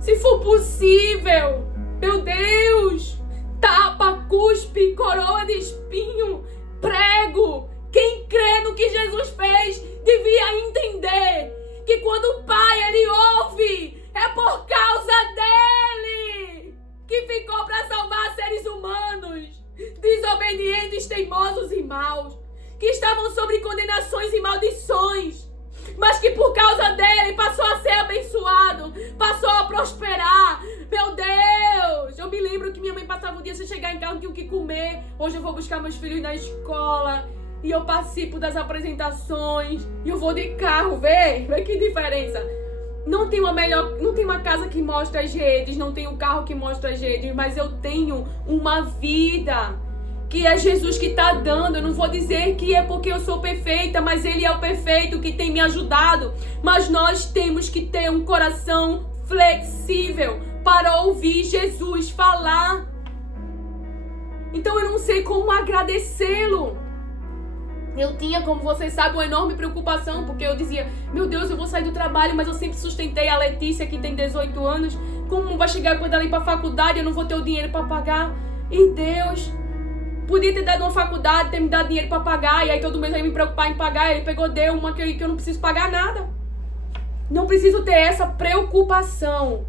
se for possível, meu Deus, tapa, cuspe, coroa de espinho, prego. Quem crê no que Jesus fez devia entender que quando o Pai ele ouve, é por causa dele que ficou para salvar seres humanos desobedientes, teimosos e maus, que estavam sobre condenações e maldições, mas que por causa dele passou a ser abençoado, passou a prosperar. Meu Deus, eu me lembro que minha mãe passava o dia sem chegar em casa, não tinha o que comer. Hoje eu vou buscar meus filhos na escola e eu participo das apresentações e eu vou de carro, vê que diferença. Não tem uma casa que mostra as redes, não tem um carro que mostra as redes, mas eu tenho uma vida que é Jesus que está dando. Eu não vou dizer que é porque eu sou perfeita, mas Ele é o perfeito que tem me ajudado. Mas nós temos que ter um coração flexível para ouvir Jesus falar. Então eu não sei como agradecê-lo. Eu tinha, como vocês sabem, uma enorme preocupação, porque eu dizia: meu Deus, eu vou sair do trabalho, mas eu sempre sustentei a Letícia, que tem 18 anos. Como vai chegar quando ela ir para a faculdade? Eu não vou ter o dinheiro para pagar. E Deus podia ter dado uma faculdade, ter me dado dinheiro para pagar, e aí todo mês eu ia me preocupar em pagar. Ele pegou, deu uma que eu não preciso pagar nada. Não preciso ter essa preocupação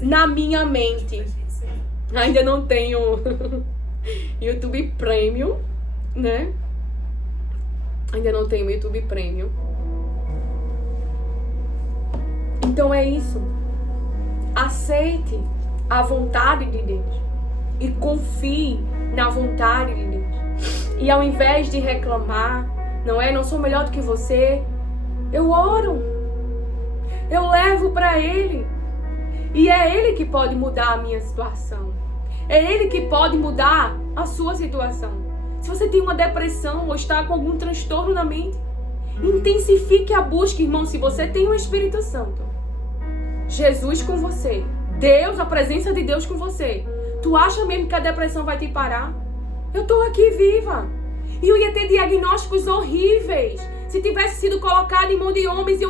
na minha mente. Ainda não tenho YouTube Premium, né? Ainda não tenho YouTube Premium. Então é isso. Aceite a vontade de Deus e confie na vontade de Deus. E ao invés de reclamar, não sou melhor do que você, eu oro. Eu levo para Ele. E é Ele que pode mudar a minha situação. É Ele que pode mudar a sua situação. Se você tem uma depressão ou está com algum transtorno na mente, intensifique a busca, irmão. Se você tem o Espírito Santo, Jesus com você, Deus, a presença de Deus com você, tu acha mesmo que a depressão vai te parar? Eu estou aqui viva. E eu ia ter diagnósticos horríveis se tivesse sido colocado em mão de homens.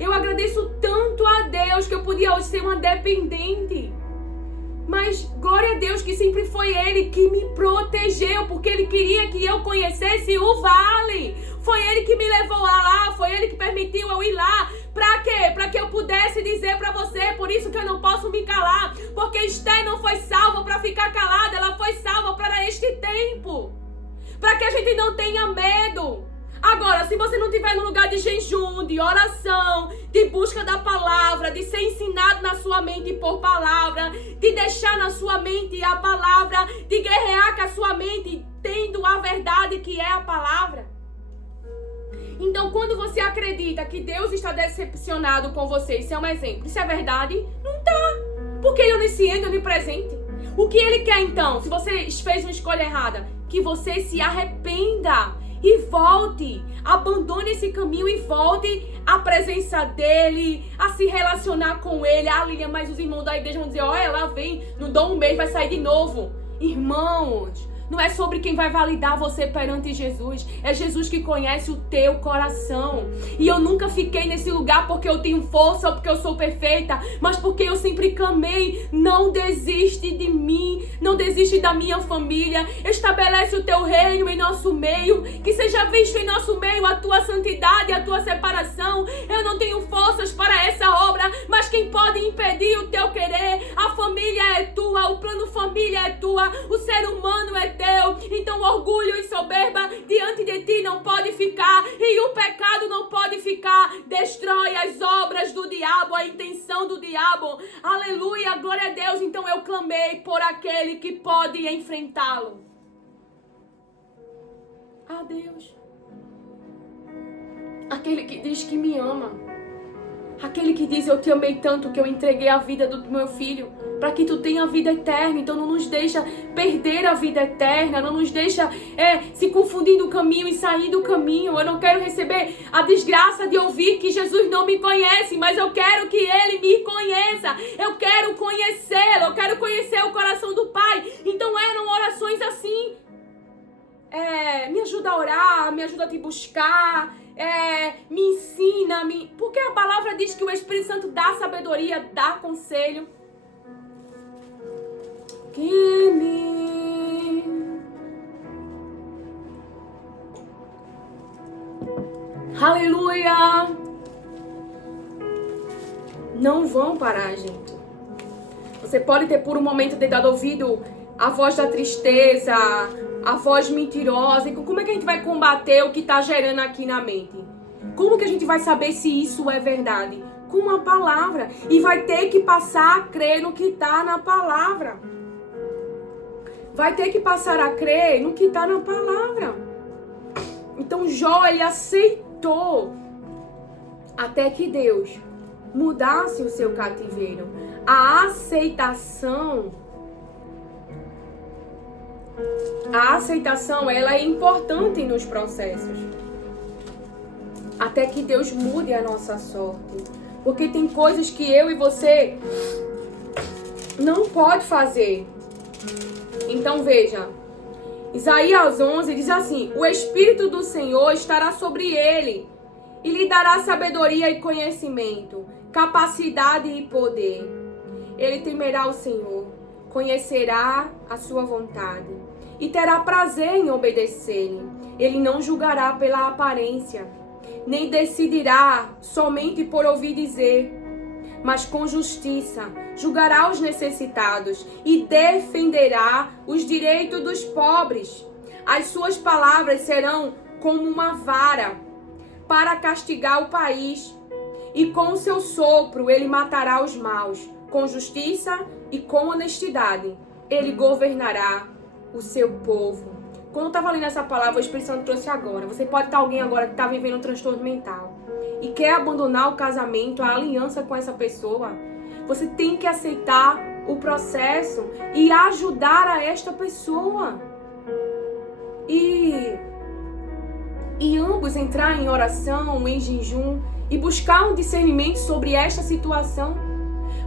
Eu agradeço tanto a Deus que eu podia hoje ser uma dependente. Mas glória a Deus que sempre foi Ele que me protegeu, porque Ele queria que eu conhecesse o vale. Foi Ele que me levou lá, foi Ele que permitiu eu ir lá. Pra quê? Pra que eu pudesse dizer pra você. Por isso que eu não posso me calar. Porque Esther não foi salva pra ficar calada, ela foi salva para este tempo. Pra que a gente não tenha medo. Agora, se você não estiver no lugar de jejum, de oração, de busca da palavra, de ser ensinado na sua mente por palavra, de deixar na sua mente a palavra, de guerrear com a sua mente, tendo a verdade que é a palavra. Então, quando você acredita que Deus está decepcionado com você, isso é um exemplo, isso é verdade? Não tá. Porque Ele é onisciente, onipresente. O que Ele quer então, se você fez uma escolha errada? Que você se arrependa e volte, abandone esse caminho e volte à presença dEle, a se relacionar com Ele. Ah, Lilian, mas os irmãos da igreja vão dizer, olha, ela vem, não dá um mês, vai sair de novo. Irmãos, não é sobre quem vai validar você perante Jesus. É Jesus que conhece o teu coração. E eu nunca fiquei nesse lugar porque eu tenho força ou porque eu sou perfeita, mas porque eu sempre clamei. Não desiste de mim. Não desiste da minha família. Estabelece o teu reino em nosso meio. Que seja visto em nosso meio a tua santidade, a tua separação. Eu não tenho forças para essa obra, mas quem pode impedir o teu querer? A família é tua, o plano família é tua, o ser humano é teu. Então orgulho e soberba diante de ti não pode ficar, e o pecado não pode ficar. Destrói as obras do diabo, a intenção do diabo. Aleluia, glória a Deus. Então eu clamei por aquele que pode enfrentá-lo. Ah, Deus, aquele que diz que me ama, aquele que diz eu te amei tanto que eu entreguei a vida do meu filho para que tu tenha a vida eterna. Então não nos deixa perder a vida eterna, não nos deixa se confundir do caminho e sair do caminho. Eu não quero receber a desgraça de ouvir que Jesus não me conhece, mas eu quero que Ele me conheça. Eu quero conhecê-lo, eu quero conhecer o coração do Pai. Então eram orações assim, me ajuda a orar, me ajuda a te buscar, me ensina, porque a palavra diz que o Espírito Santo dá sabedoria, dá conselho. Aleluia! Não vão parar, gente. Você pode ter por um momento dado ouvido a voz da tristeza, a voz mentirosa. Como é que a gente vai combater o que está gerando aqui na mente? Como que a gente vai saber se isso é verdade? Com a palavra. E vai ter que passar a crer no que está na palavra. Vai ter que passar a crer no que está na palavra. Então Jó, ele aceitou até que Deus mudasse o seu cativeiro. A aceitação, ela é importante nos processos. Até que Deus mude a nossa sorte. Porque tem coisas que eu e você não pode fazer. Então veja, Isaías 11 diz assim: o Espírito do Senhor estará sobre ele e lhe dará sabedoria e conhecimento, capacidade e poder. Ele temerá o Senhor, conhecerá a sua vontade e terá prazer em obedecer-lhe. Ele não julgará pela aparência, nem decidirá somente por ouvir dizer, mas com justiça julgará os necessitados e defenderá os direitos dos pobres. As suas palavras serão como uma vara para castigar o país, e com o seu sopro ele matará os maus. Com justiça e com honestidade ele governará o seu povo. Quando eu estava lendo essa palavra, o Espírito Santo trouxe agora. Você pode estar alguém agora que está vivendo um transtorno mental e quer abandonar o casamento, a aliança com essa pessoa. Você tem que aceitar o processo e ajudar a esta pessoa. E ambos entrar em oração, em jejum e buscar um discernimento sobre esta situação.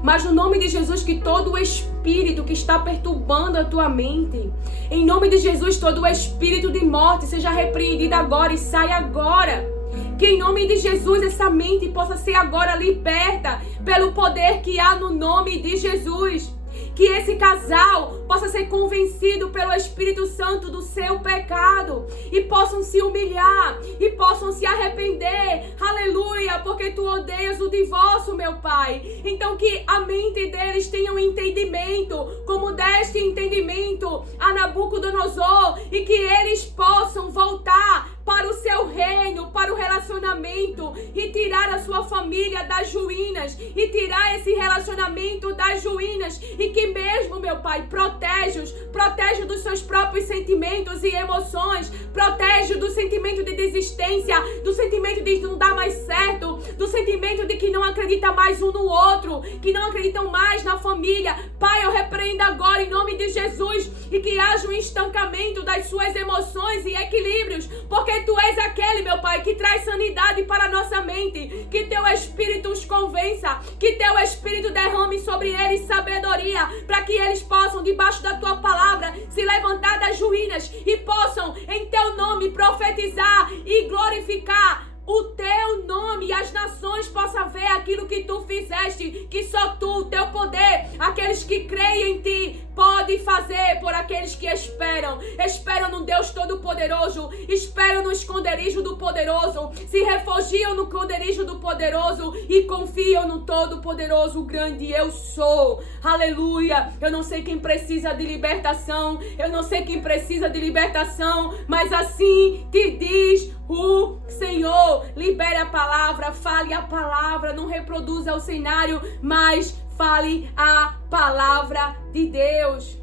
Mas no nome de Jesus, que todo o espírito que está perturbando a tua mente, em nome de Jesus, todo o espírito de morte seja repreendido agora e saia agora. Que em nome de Jesus essa mente possa ser agora liberta pelo poder que há no nome de Jesus. Que esse casal possa ser convencido pelo Espírito Santo do seu pecado e possam se humilhar e possam se arrepender. Aleluia, porque tu odeias o divórcio, meu Pai. Então que a mente deles tenha um entendimento, como deste entendimento a Nabucodonosor, e que eles possam voltar para o seu reino, para o relacionamento, e tirar a sua família das ruínas, e tirar esse relacionamento das ruínas, e que mesmo, meu Pai, protege dos seus próprios sentimentos e emoções, protege do sentimento de desistência, do sentimento de não dar mais certo, do sentimento de que não acredita mais um no outro, que não acreditam mais na família. Pai, eu repreendo agora em nome de Jesus, e que haja um estancamento das suas emoções e equilíbrios, porque Tu és aquele, meu Pai, que traz sanidade para a nossa mente. Que Teu Espírito os convença, que Teu Espírito derrame sobre eles sabedoria, para que eles possam, debaixo da Tua palavra, se levantar das ruínas e possam, em Teu nome, profetizar e glorificar o Teu nome, e as nações possam ver aquilo que Tu fizeste, que só Tu, o Teu poder, aqueles que creem em Ti, pode fazer por aqueles que esperam no Deus Todo-Poderoso, esperam no esconderijo do Poderoso, se refugiam no esconderijo do Poderoso e confiam no Todo-Poderoso, o grande Eu Sou. Aleluia! Eu não sei quem precisa de libertação, mas assim te diz o Senhor. Libere a palavra, fale a palavra, não reproduza o cenário, mas fale a palavra de Deus.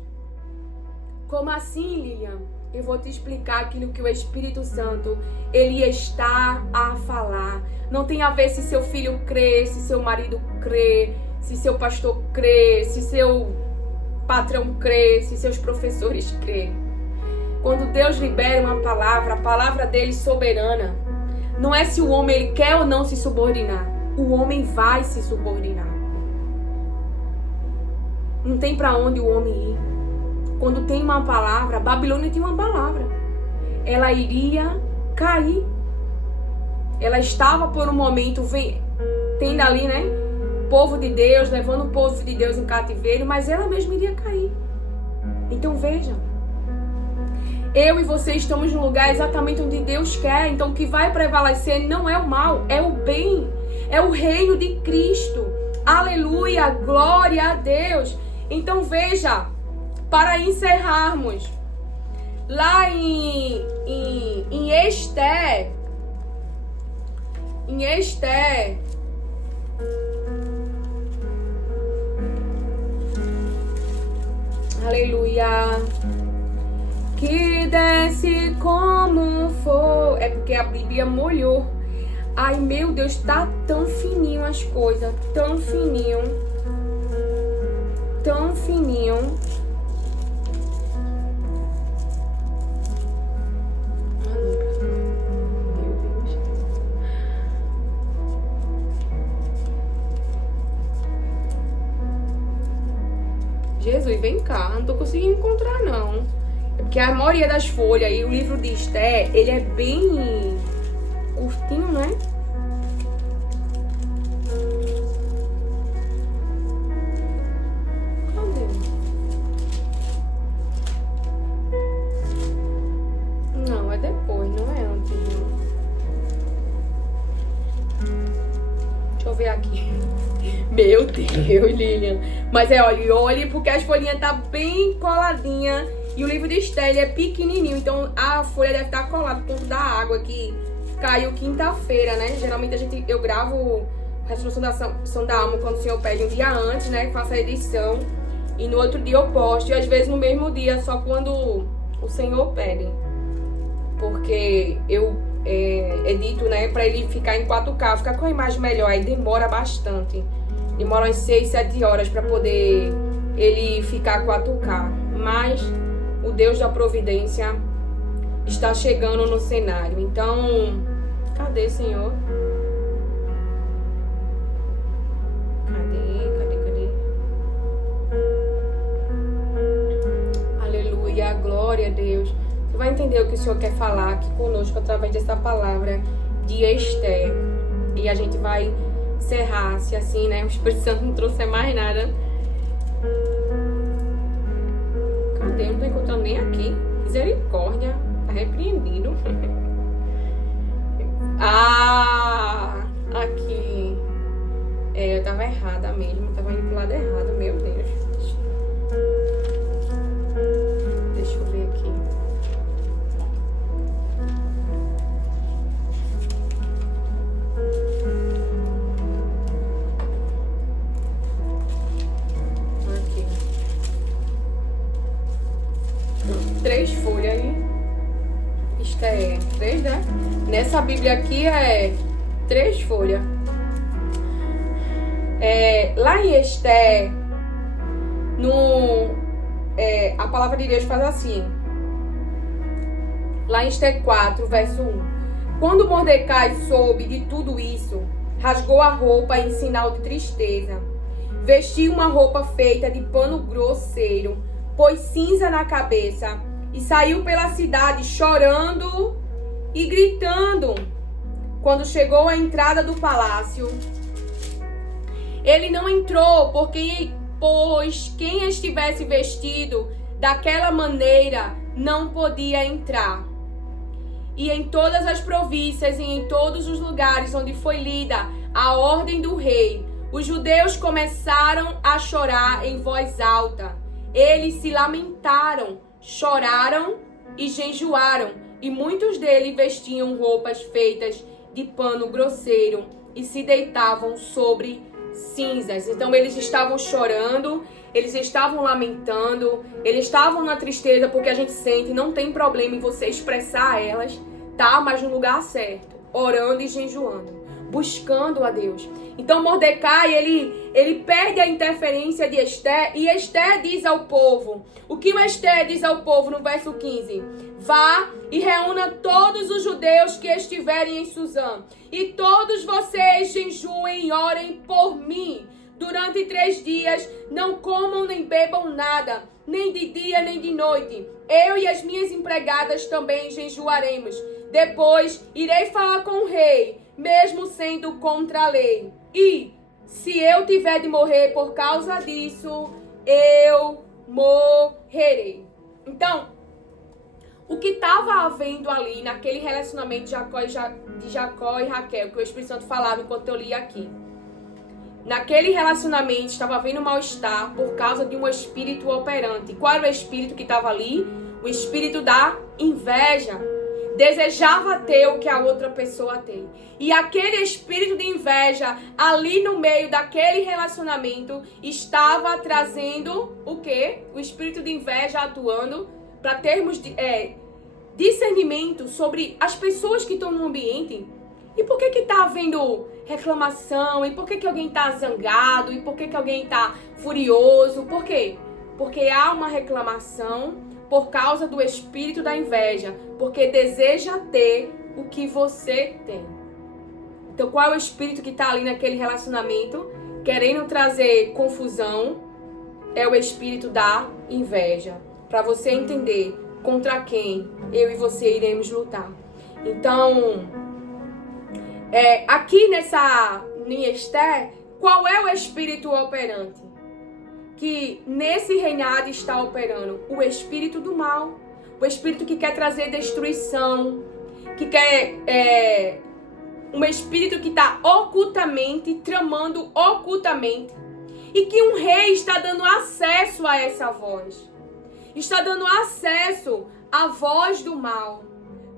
Como assim, Lilian? Eu vou te explicar aquilo que o Espírito Santo, ele está a falar. Não tem a ver se seu filho crê, se seu marido crê, se seu pastor crê, se seu patrão crê, se seus professores crê. Quando Deus libera uma palavra, a palavra dele soberana, não é se o homem ele quer ou não se subordinar. O homem vai se subordinar. Não tem para onde o homem ir. Quando tem uma palavra, a Babilônia tinha uma palavra. Ela iria cair. Ela estava por um momento tendo ali, né? Povo de Deus, levando o povo de Deus em cativeiro, mas ela mesma iria cair. Então veja. Eu e você estamos no lugar exatamente onde Deus quer. Então o que vai prevalecer não é o mal, é o bem. É o reino de Cristo. Aleluia, glória a Deus. Então veja, para encerrarmos, lá em Esther, aleluia, que desce como for, é porque a Bíblia molhou. Ai meu Deus, tá tão fininho as coisas, tão fininho. Jesus, vem cá, não tô conseguindo encontrar não. É porque a maioria das folhas e o livro de Esther, ele é bem curtinho, né? Meu Deus, Lilian. Mas olhe, porque as folhinhas tá bem coladinha. E o livro de Esther, ele é pequenininho. Então a folha deve estar colada por conta da água que caiu quinta-feira, né? Geralmente eu gravo a resolução da alma quando o Senhor pede um dia antes, né? Faço a edição. E no outro dia eu posto. E às vezes no mesmo dia, só quando o Senhor pede. Porque eu edito, né? Pra ele ficar em 4K, ficar com a imagem melhor. Aí demora bastante. Demora umas 6, 7 horas para poder ele ficar 4K. Mas o Deus da providência está chegando no cenário. Então, cadê, Senhor? Cadê? Aleluia, glória a Deus. Você vai entender o que o Senhor quer falar aqui conosco através dessa palavra de Esther. E a gente vai encerrar, se assim, né? O Espírito Santo não trouxe mais nada. Deus, não tô encontrando nem aqui. Misericórdia, tá repreendido. Aqui. Eu tava errada mesmo, tava indo pro lado errado, meu Deus. Deixa eu ver aqui. Aqui. 3 folhas aí. Isto é 3, né? Nessa Bíblia aqui é 3 folhas. Lá em Esther, a palavra de Deus faz assim. Lá em Esther 4, verso 1. Quando Mordecai soube de tudo isso, rasgou a roupa em sinal de tristeza. Vestiu uma roupa feita de pano grosseiro, pôs cinza na cabeça e saiu pela cidade chorando e gritando. Quando chegou à entrada do palácio, ele não entrou, pois quem estivesse vestido daquela maneira não podia entrar. E em todas as províncias e em todos os lugares onde foi lida a ordem do rei, os judeus começaram a chorar em voz alta. Eles se lamentaram, choraram e jejuaram, e muitos deles vestiam roupas feitas de pano grosseiro e se deitavam sobre cinzas. Então eles estavam chorando, eles estavam lamentando, eles estavam na tristeza, porque a gente sente, não tem problema em você expressar elas, tá? Mas no lugar certo, orando e jejuando, buscando a Deus. Então Mordecai, ele perde a interferência de Esther, e Esther diz ao povo, o que o Esther diz ao povo no verso 15? Vá e reúna todos os judeus que estiverem em Suzã, e todos vocês jejuem e orem por mim. Durante 3 dias não comam nem bebam nada, nem de dia nem de noite. Eu e as minhas empregadas também jejuaremos. Depois irei falar com o rei, mesmo sendo contra a lei. E se eu tiver de morrer por causa disso, eu morrerei. Então, o que estava havendo ali naquele relacionamento de Jacó e Raquel, que o Espírito Santo falava enquanto eu li aqui. Naquele relacionamento estava havendo mal-estar por causa de um espírito operante. Qual era o espírito que estava ali? O espírito da inveja. Desejava ter o que a outra pessoa tem. E aquele espírito de inveja ali no meio daquele relacionamento estava trazendo o quê? O espírito de inveja atuando para termos discernimento sobre as pessoas que estão no ambiente. E por que está havendo reclamação? E por que alguém está zangado? E por que alguém está furioso? Por quê? Porque há uma reclamação por causa do espírito da inveja. Porque deseja ter o que você tem. Então qual é o espírito que está ali naquele relacionamento? Querendo trazer confusão. É o espírito da inveja. Para você entender contra quem eu e você iremos lutar. Então, aqui em Esther, qual é o espírito operante? Que nesse reinado está operando o espírito do mal. O espírito que quer trazer destruição. Que quer... um espírito que está ocultamente, tramando ocultamente. E que um rei está dando acesso a essa voz. Está dando acesso à voz do mal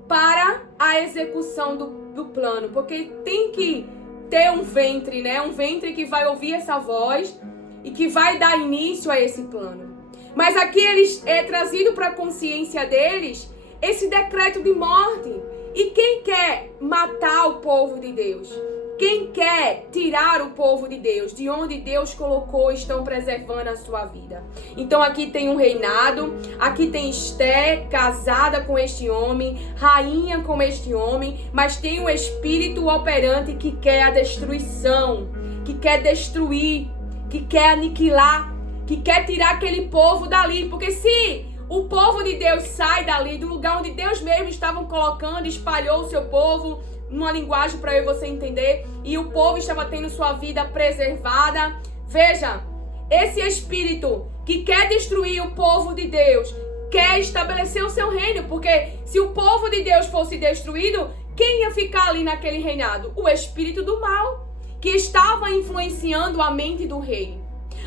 para a execução do plano. Porque tem que ter um ventre, né? Um ventre que vai ouvir essa voz e que vai dar início a esse plano. Mas aqui eles trazido para a consciência deles esse decreto de morte. E quem quer matar o povo de Deus? Quem quer tirar o povo de Deus, de onde Deus colocou, estão preservando a sua vida. Então aqui tem um reinado, aqui tem Esther casada com este homem, rainha com este homem, mas tem um espírito operante que quer a destruição, que quer destruir, que quer aniquilar, que quer tirar aquele povo dali. Porque se o povo de Deus sai dali, do lugar onde Deus mesmo estava colocando, espalhou o seu povo, numa linguagem para eu e você entender, e o povo estava tendo sua vida preservada. Veja, esse espírito que quer destruir o povo de Deus, quer estabelecer o seu reino, porque se o povo de Deus fosse destruído, quem ia ficar ali naquele reinado? O espírito do mal, que estava influenciando a mente do rei.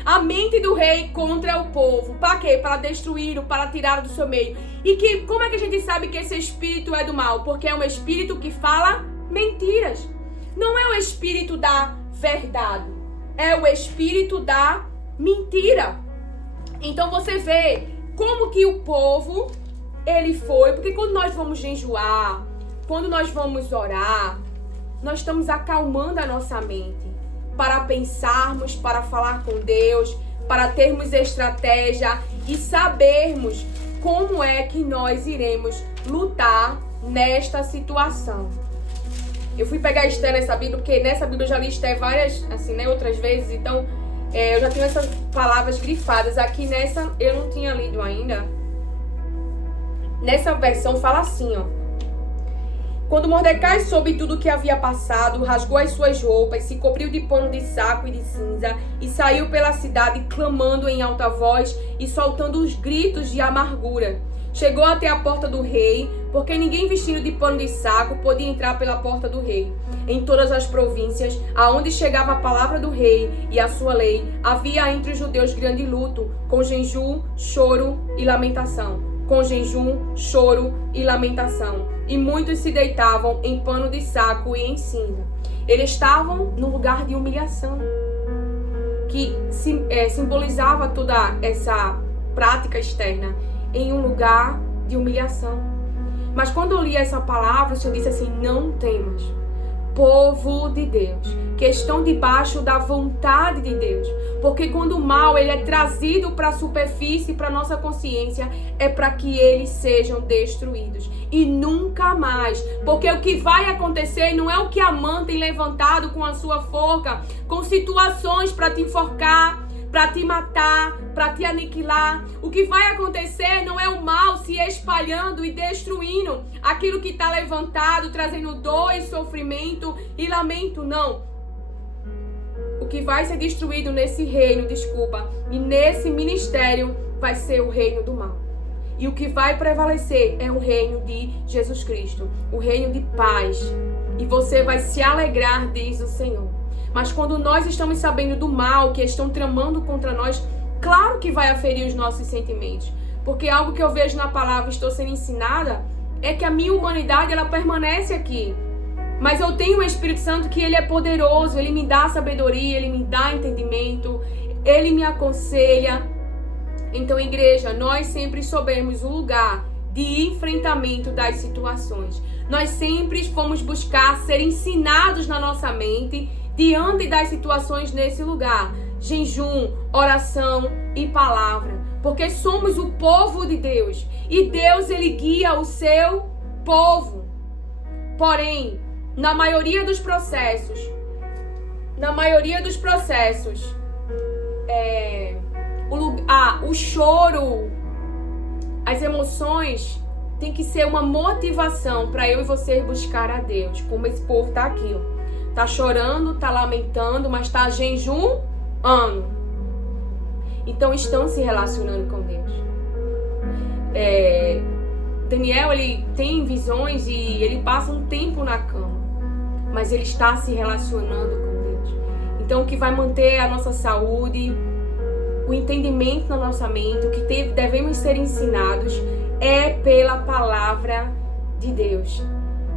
A mente do rei contra o povo. Para quê? Para destruí-lo, para tirá-lo do seu meio. E como é que a gente sabe que esse espírito é do mal? Porque é um espírito que fala mentiras. Não é o espírito da verdade. É o espírito da mentira. Então você vê como que o povo, ele foi. Porque quando nós vamos jejuar, quando nós vamos orar, nós estamos acalmando a nossa mente para pensarmos, para falar com Deus, para termos estratégia e sabermos como é que nós iremos lutar nesta situação. Eu fui pegar Esté nessa Bíblia, porque nessa Bíblia eu já li Esté várias, assim, né, outras vezes, então eu já tenho essas palavras grifadas. Aqui nessa eu não tinha lido ainda. Nessa versão fala assim, ó. Quando Mordecai soube tudo o que havia passado, rasgou as suas roupas, se cobriu de pano de saco e de cinza e saiu pela cidade clamando em alta voz e soltando os gritos de amargura. Chegou até a porta do rei, porque ninguém vestido de pano de saco podia entrar pela porta do rei. Em todas as províncias, aonde chegava a palavra do rei e a sua lei, havia entre os judeus grande luto, com jejum, choro e lamentação. Com jejum, choro e lamentação. E muitos se deitavam em pano de saco e em cinza. Eles estavam no lugar de humilhação, que simbolizava toda essa prática externa, em um lugar de humilhação. Mas quando eu li essa palavra, o Senhor disse assim: não temas, povo de Deus, que estão debaixo da vontade de Deus. Porque quando o mal ele é trazido para a superfície, para a nossa consciência, é para que eles sejam destruídos. E nunca mais. Porque o que vai acontecer não é o que Amã tem levantado com a sua forca, com situações para te enforcar, para te matar, para te aniquilar. O que vai acontecer não é o mal se espalhando e destruindo aquilo que está levantado, trazendo dor e sofrimento e lamento, não. O que vai ser destruído nesse reino, e nesse ministério vai ser o reino do mal. E o que vai prevalecer é o reino de Jesus Cristo, o reino de paz. E você vai se alegrar, diz o Senhor. Mas quando nós estamos sabendo do mal que estão tramando contra nós, claro que vai aferir os nossos sentimentos. Porque algo que eu vejo na palavra, estou sendo ensinada, é que a minha humanidade, ela permanece aqui. Mas eu tenho o Espírito Santo que ele é poderoso, ele me dá sabedoria, ele me dá entendimento, ele me aconselha. Então, igreja, nós sempre soubemos o lugar de enfrentamento das situações. Nós sempre fomos buscar ser ensinados na nossa mente diante das situações nesse lugar. Jejum, oração e palavra. Porque somos o povo de Deus. E Deus, ele guia o seu povo. Porém, na maioria dos processos, o choro, as emoções tem que ser uma motivação para eu e você buscar a Deus. Como esse povo tá aqui, ó. Tá chorando, tá lamentando, mas tá jejuando. Então estão se relacionando com Deus. Daniel, ele tem visões e ele passa um tempo na cama, mas ele está se relacionando com Deus. Então o que vai manter a nossa saúde, o entendimento na nossa mente, o que devemos ser ensinados é pela palavra de Deus.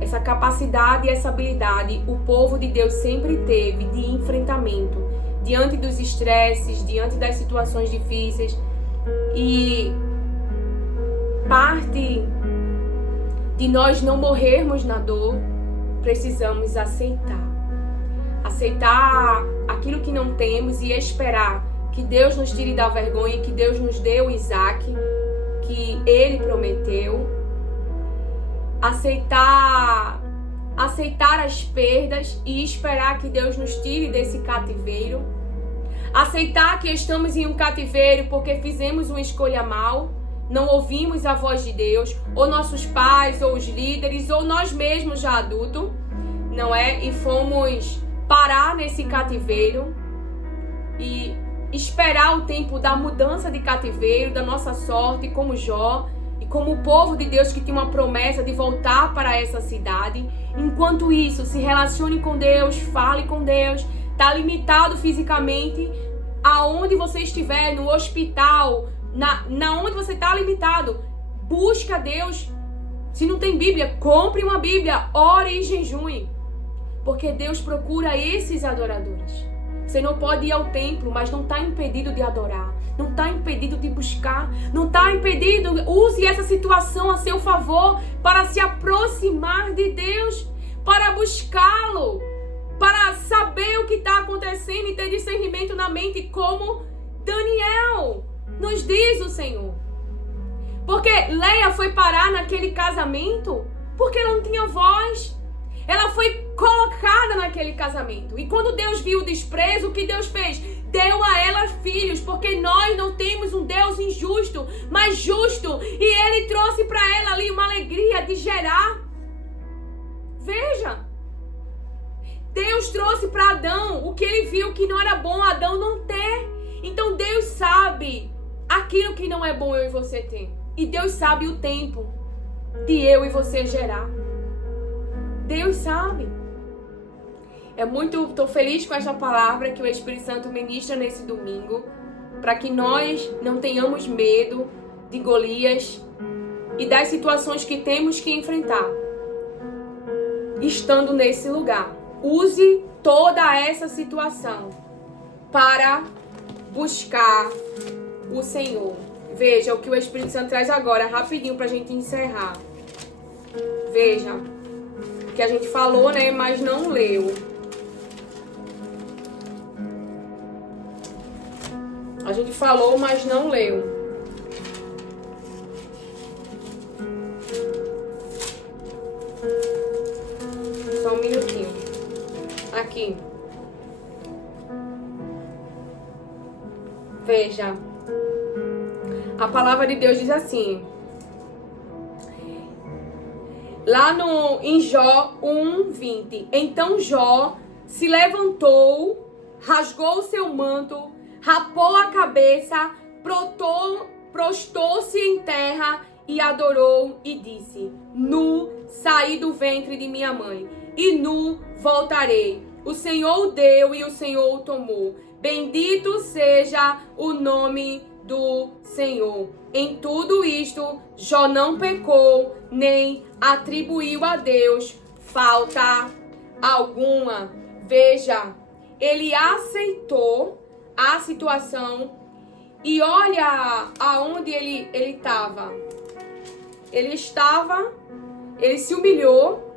Essa capacidade e essa habilidade o povo de Deus sempre teve de enfrentamento diante dos estresses, diante das situações difíceis. E parte de nós não morrermos na dor, precisamos aceitar aquilo que não temos e esperar que Deus nos tire da vergonha, que Deus nos dê o Isaac que ele prometeu. Aceitar as perdas e esperar que Deus nos tire desse cativeiro. Aceitar que estamos em um cativeiro porque fizemos uma escolha mal, não ouvimos a voz de Deus, ou nossos pais, ou os líderes, ou nós mesmos já adultos, não é? E fomos parar nesse cativeiro e esperar o tempo da mudança de cativeiro, da nossa sorte, como Jó, como o povo de Deus que tinha uma promessa de voltar para essa cidade. Enquanto isso, se relacione com Deus, fale com Deus. Está limitado fisicamente, aonde você estiver, no hospital, na onde você está limitado, busca Deus. Se não tem Bíblia, compre uma Bíblia, ore e jejue. Porque Deus procura esses adoradores. Você não pode ir ao templo, mas não está impedido de adorar. Não está impedido de buscar. Não está impedido. Use essa situação a seu favor para se aproximar de Deus. Para buscá-lo. Para saber o que está acontecendo e ter discernimento na mente, como Daniel nos diz o Senhor. Porque Leia foi parar naquele casamento porque ela não tinha voz. Ela foi colocada naquele casamento. E quando Deus viu o desprezo, o que Deus fez? Deu a ela filhos, porque nós não temos um Deus injusto, mas justo. E Ele trouxe para ela ali uma alegria de gerar. Veja. Deus trouxe para Adão o que ele viu que não era bom Adão não ter. Então Deus sabe aquilo que não é bom eu e você ter. E Deus sabe o tempo de eu e você gerar. Deus sabe. Estou feliz com essa palavra que o Espírito Santo ministra nesse domingo, para que nós não tenhamos medo de Golias e das situações que temos que enfrentar, estando nesse lugar. Use toda essa situação para buscar o Senhor. Veja o que o Espírito Santo traz agora, rapidinho, para a gente encerrar. Veja. Que a gente falou, né, mas não leu. A gente falou, mas não leu. Só um minutinho. Aqui. Veja. A palavra de Deus diz assim. Lá em Jó 1:20. Então Jó se levantou, rasgou o seu manto, rapou a cabeça, prostou-se em terra e adorou e disse: Nu saí do ventre de minha mãe, e nu voltarei. O Senhor o deu e o Senhor o tomou. Bendito seja o nome do Senhor. Em tudo isto, Jó não pecou, nem atribuiu a Deus falta alguma. Veja, ele aceitou a situação e olha aonde ele estava. Ele se humilhou,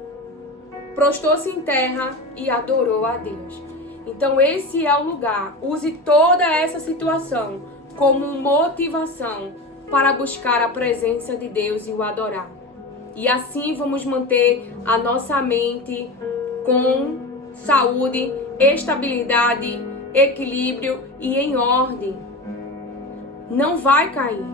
prostou-se em terra e adorou a Deus. Então esse é o lugar. Use toda essa situação como motivação para buscar a presença de Deus e o adorar. E assim vamos manter a nossa mente com saúde, estabilidade, equilíbrio e em ordem. Não vai cair,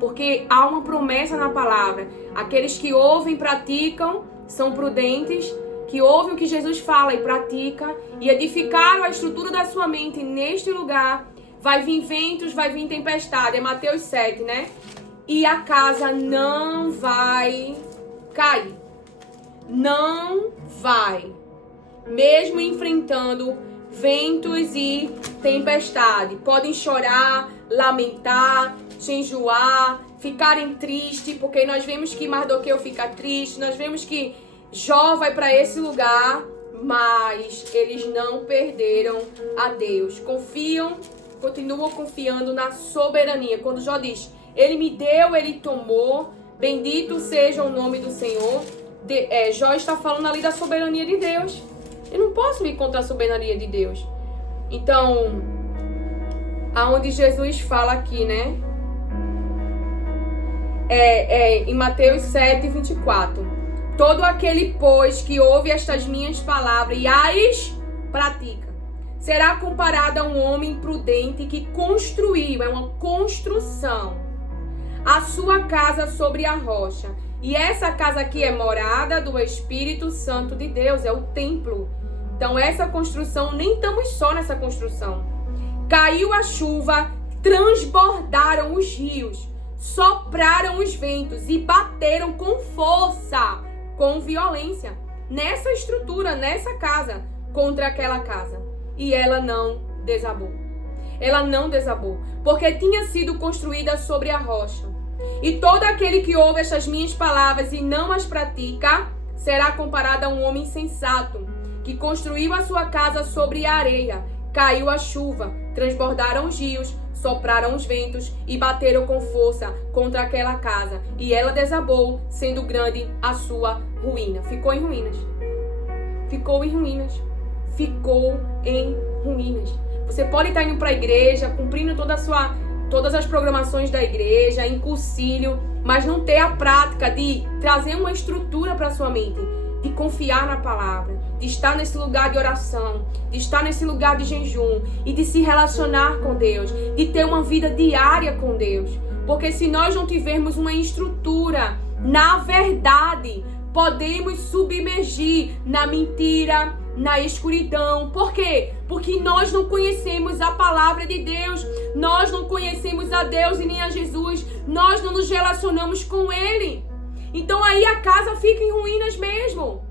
porque há uma promessa na palavra. Aqueles que ouvem e praticam são prudentes, que ouvem o que Jesus fala e pratica, e edificaram a estrutura da sua mente neste lugar. Vai vir ventos, vai vir tempestade. É Mateus 7, né? E a casa não vai cair. Não vai. Mesmo enfrentando ventos e tempestade. Podem chorar, lamentar, se enjoar, ficarem tristes, porque nós vemos que Mardoqueu fica triste, nós vemos que Jó vai para esse lugar, mas eles não perderam a Deus. Continuam confiando na soberania. Quando Jó diz, ele me deu, ele tomou, bendito seja o nome do Senhor. Jó está falando ali da soberania de Deus. Eu não posso ir contra a soberania de Deus. Então, aonde Jesus fala aqui, né? Em Mateus 7:24. Todo aquele, pois, que ouve estas minhas palavras e as pratica, será comparado a um homem prudente que construiu, é uma construção, a sua casa sobre a rocha. E essa casa aqui é morada do Espírito Santo de Deus, é o templo. Então essa construção, nem estamos só nessa construção. Caiu a chuva, transbordaram os rios, sopraram os ventos e bateram com força, com violência, nessa estrutura, nessa casa, contra aquela casa. E ela não desabou. Ela não desabou, porque tinha sido construída sobre a rocha. E todo aquele que ouve estas minhas palavras e não as pratica, será comparado a um homem insensato, que construiu a sua casa sobre a areia. Caiu a chuva, transbordaram os rios, sopraram os ventos e bateram com força contra aquela casa. E ela desabou, sendo grande a sua ruína. Ficou em ruínas. Ficou em ruínas. Ficou em ruínas. Você pode estar indo para a igreja, cumprindo todas as programações da igreja, em cursilho, mas não ter a prática de trazer uma estrutura para a sua mente, de confiar na palavra, de estar nesse lugar de oração, de estar nesse lugar de jejum e de se relacionar com Deus, de ter uma vida diária com Deus. Porque se nós não tivermos uma estrutura, na verdade, podemos submergir na mentira, na escuridão. Por quê? Porque nós não conhecemos a palavra de Deus, nós não conhecemos a Deus e nem a Jesus, nós não nos relacionamos com Ele. Então aí a casa fica em ruínas mesmo.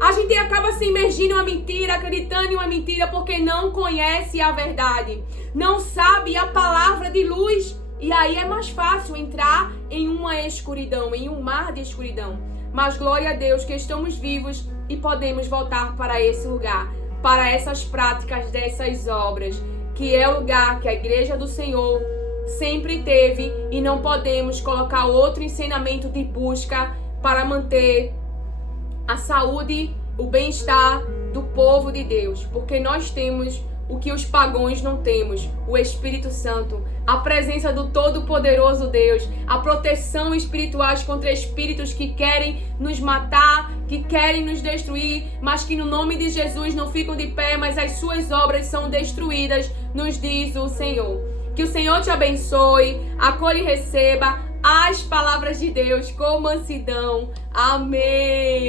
A gente acaba se imergindo em uma mentira, acreditando em uma mentira, porque não conhece a verdade, não sabe a palavra de luz. E aí é mais fácil entrar em uma escuridão, em um mar de escuridão. Mas glória a Deus que estamos vivos e podemos voltar para esse lugar, para essas práticas dessas obras, que é o lugar que a igreja do Senhor sempre teve, e não podemos colocar outro ensinamento de busca para manter a saúde, o bem-estar do povo de Deus, porque nós temos o que os pagãos não temos: o Espírito Santo, a presença do Todo-Poderoso Deus, a proteção espiritual contra espíritos que querem nos matar, que querem nos destruir, mas que no nome de Jesus não ficam de pé, mas as suas obras são destruídas, nos diz o Senhor. Que o Senhor te abençoe, acolhe e receba as palavras de Deus com mansidão. Amém.